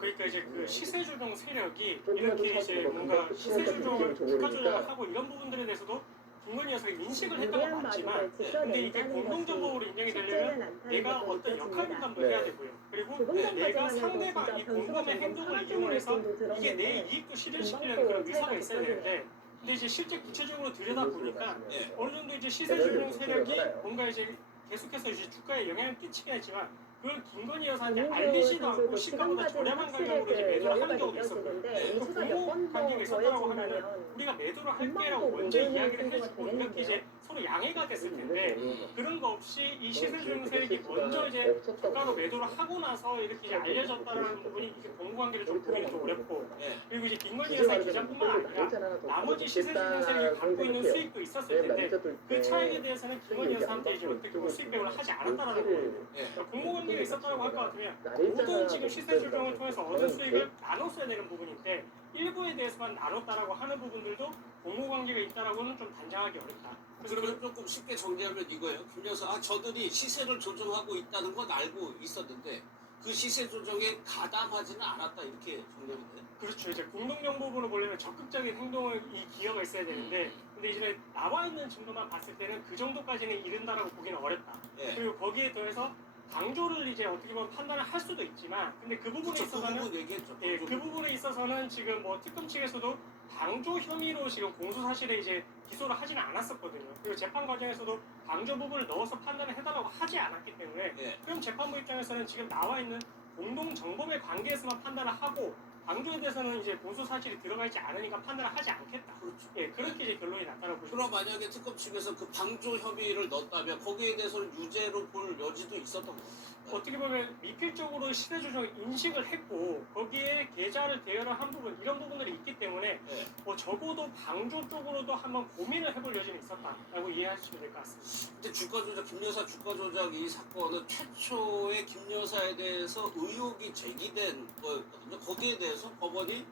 그러니까 이제 그 시세조정 세력이 이렇게 이제 뭔가 시세조정을 주가 조작을 하고 이런 부분들에 대해서도 김건희 여사가 인식을 했던 건 맞지만 근데 이게 공동정범으로 인정이 되려면 내가 어떤 역할 분담도 해야 되고요. 그리고 내가 상대방 이 공범의 행동을 이용해서 이게 내 이익도 실현시키려는 그런 의사가 있어야 되는데 근데 이제 실제 구체적으로 들여다보니까 어느 정도 이제 시세조정 세력이 뭔가 이제 계속해서 이제 주가에 영향을 끼치긴 했지만 그걸 김건희 여사한테 알리지도 않고 시가보다 저렴한 가격으로 이제 매도를 하는 경우도 있었고요. 그 공모 관계가 있었다고 하면은 우리가 매도를 할게라고 먼저 이야기를 해주고 이렇게 이제 서로 양해가 됐을 텐데 그런 거 없이 이 시세조정 세력이 먼저 이제 주가로 매도를 하고 나서 이렇게 이제 알려졌다는 부분이 이게 공모 관계를 좀 보기는 좀 어렵고 그리고 이제 김건희 여사의 계좌뿐만 아니라 나머지 시세조정 세력이 갖고 있는 수익도 있었을 텐데 그 차익에 대해서는 김건희 여사한테 이제 어떻게 수익 배분을 하지 않았다라는 거거든요. 공모 관계가 있었다고 할 것 같으면 모든 지금 시세 조정을 통해서 얻은 수익을 나눴어야 되는 부분인데 일부에 대해서만 나눴다라고 하는 부분들도 공모관계가 있다라고는 좀 단정하기 어렵다. 그러면 조금 쉽게 정리하면 이거예요. 김 여사, 저들이 시세를 조정하고 있다는 건 알고 있었는데 그 시세 조정에 가담하지는 않았다 이렇게 정리하면 돼요? 그렇죠. 이제 공동정보부를 보려면 적극적인 행동을 이 기여가 있어야 되는데 근데 이제 나와 있는 증거만 봤을 때는 그 정도까지는 이른다라고 보기는 어렵다. 예. 그리고 거기에 더해서 방조를 이제 어떻게 보면 판단을 할 수도 있지만 근데 그 부분에 있어서는 그 부분 얘기했죠. 예, 그 부분에 있어서는 지금 뭐 특검 측에서도 방조 혐의로 지금 공소 사실에 이제 기소를 하지는 않았었거든요. 그리고 재판 과정에서도 방조 부분을 넣어서 판단을 해달라고 하지 않았기 때문에 예. 그럼 재판부 입장에서는 지금 나와 있는 공동 정범의 관계에서만 판단을 하고 방조에 대해서는 이제 공소 사실이 들어가 있지 않으니까 판단을 하지 않겠다. 그렇죠. 예, 그렇게 이제 결론이 났다고 보시면. 그럼 만약에 특검 측에서 그 방조 혐의를 넣었다면 거기에 대해서는 유죄로 볼 여지도 있었던 거예요. 어떻게 보면 미필적으로 시세 조정을 인식을 했고 거기에 계좌를 대여를 한 부분 이런 부분들이 있기 때문에 예. 뭐 적어도 방조 쪽으로도 한번 고민을 해볼 여지는 있었다라고 이해하시면 될 것 같습니다. 근데 주가 조작, 김 여사 주가 조작 이 사건은 최초에 김 여사에 대해서 의혹이 제기된 거였거든요. 거기에 대해서 법원이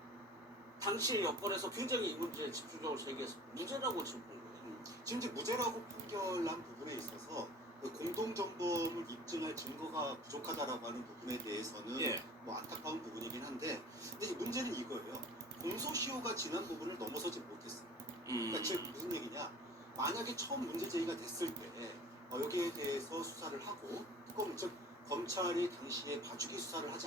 당시의 여건에서 굉장히 이 문제에 집중적으로 제기해서 무죄라고 지금 본 거예요. 지금 이제 무죄라고 판결한 부분에 있어서 그 공동정범을 입증할 증거가 부족하다라고 하는 부분에 대해서는 예. 뭐 안타까운 부분이긴 한데 근데 이제 문제는 이거예요. 공소시효가 지난 부분을 넘어서지 못했어요. 그러니까 즉 무슨 얘기냐? 만약에 처음 문제 제기가 됐을 때 여기에 대해서 수사를 하고 특검 즉 검찰이 당시에 봐주기 수사를 하지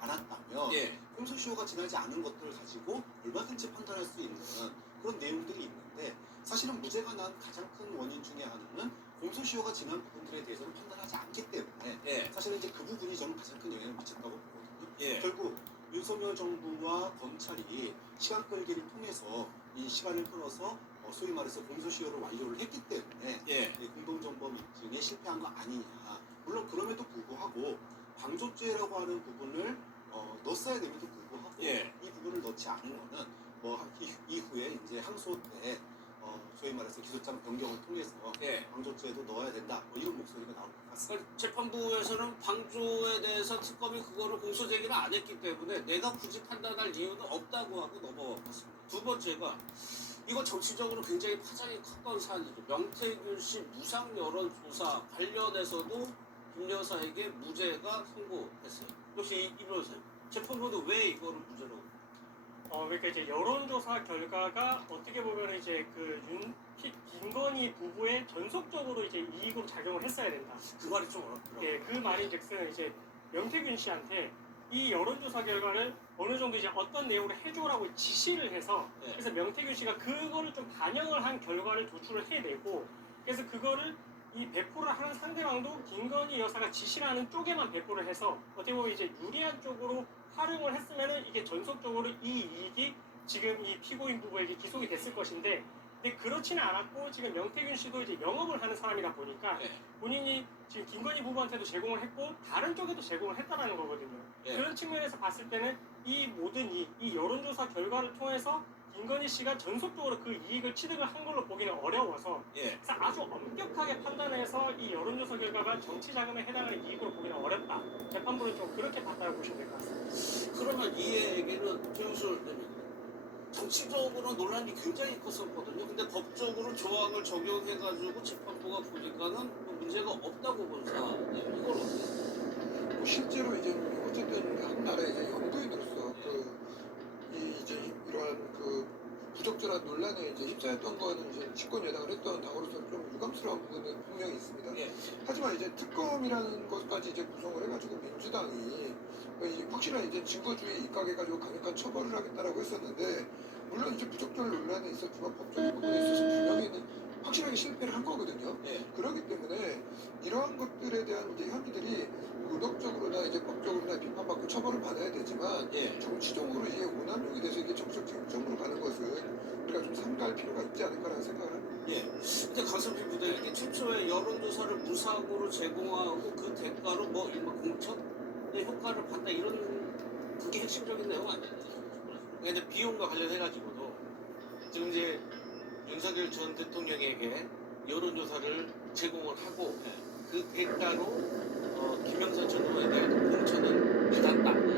않았다면 예. 공소시효가 지나지 않은 것들을 가지고 얼마든지 판단할 수 있는 그런 내용들이 있는데 사실은 무죄가 난 가장 큰 원인 중에 하나는 공소시효가 지난 부분들에 대해서는 판단하지 않기 때문에 예. 사실은 이제 그 부분이 저는 가장 큰 영향을 미쳤다고 보거든요. 예. 결국 윤석열 정부와 검찰이 시간 끌기를 통해서 이 시간을 끌어서 소위 말해서 공소시효를 완료를 했기 때문에 예. 공동정범 입증에 실패한 거 아니냐. 물론 그럼에도 불구하고 방조죄라고 하는 부분을 넣었어야 됨에도 불구하고 예. 이 부분을 넣지 않은 거는 뭐 이후에 이제 항소 때 소위 말해서 기소장 변경을 통해서 예. 방조죄도 넣어야 된다. 뭐 이런 목소리가 나올 것 같습니다. 그러니까 재판부에서는 방조에 대해서 특검이 그거를 공소 제기를 안 했기 때문에 내가 굳이 판단할 이유는 없다고 하고 넘어갔습니다. 두 번째가 이거 정치적으로 굉장히 파장이 컸던 사안이죠. 명태균 씨 무상 여론조사 관련해서도 김 여사에게 무죄가 선고됐어요. 역시 이 변호사님, 재판부는 왜 이거를 무죄로? 그러니까 이제 여론조사 결과가 어떻게 보면 이제 그 김건희 부부의 전속적으로 이제 이익으로 작용을 했어야 된다. 그 말이 좀 어렵더라고요. 예, 그 말인즉슨 이제 명태균 씨한테 이 여론조사 결과를 어느 정도 이제 어떤 내용으로 해줘라고 지시를 해서 예. 그래서 명태균 씨가 그거를 좀 반영을 한 결과를 도출을 해내고 그래서 그거를 이 배포를 하는 상대방도 김건희 여사가 지시를 하는 쪽에만 배포를 해서 어떻게 보면 이제 유리한 쪽으로 활용을 했으면은 이게 전속적으로 이 이익이 지금 이 피고인 부부에게 기속이 됐을 것인데 근데 그렇지는 않았고 지금 명태균 씨도 이제 영업을 하는 사람이다 보니까 예. 본인이 지금 김건희 부부한테도 제공을 했고 다른 쪽에도 제공을 했다라는 거거든요. 예. 그런 측면에서 봤을 때는 이 모든 이 여론조사 결과를 통해서 김건희 씨가 전속적으로 그 이익을 취득을 한 걸로 보기는 어려워서 예. 그래서 아주 엄격하게 판단해서 이 여론조사 결과가 정치 자금에 해당하는 이익으로 보기는 어렵다. 재판부는 좀 그렇게 봤다고 보시면 될 것 같습니다. 그러면 이 얘기는 교수님 정치적으로 논란이 굉장히 컸었거든요. 근데 법적으로 조항을 적용해가지고 재판부가 보니까는 뭐 문제가 없다고 본 사안이에요. 이걸 어떻게? 뭐 실제로 이제 어쨌든 한 나라의 이제 영도인으로서 이제 이러한 그 부적절한 논란에 이제 휩싸였던 거는 이제 집권 여당을 했던 당으로서 좀 유감스러운 부분은 분명히 있습니다. 예. 하지만 이제 특검이라는 것까지 이제 구성을 해가지고 민주당이 확실한 이제 증거주의에 입각해가지고 강력한 처벌을 하겠다라고 했었는데 물론 이제 부적절 논란에 있었지만 법적인 부분에 있어서 분명히 확실하게 실패를 한 거거든요. 예. 그렇기 때문에 이러한 것들에 대한 이제 혐의들이 의도적으로나 이제 법적으로나 비판받고 처벌을 받아야 되지만 예. 정치적으로 이게 오남용이 돼서 이게 정치적 쟁점으로 가는 것은 우리가 좀 삼가할 필요가 있지 않을까라는 생각을 합니다. 예. 근데 강성필 부대에게 최초에 여론조사를 무상으로 제공하고 그 대가로 뭐 일반 공천의 효과를 받다 이런 그게 핵심적인 내용 아니에요. 근데 비용과 관련해가지고도 지금 이제 윤석열 전 대통령에게 여론조사를 제공을 하고 그 대가로 김영선 전 의원에 대한 공천은 받았다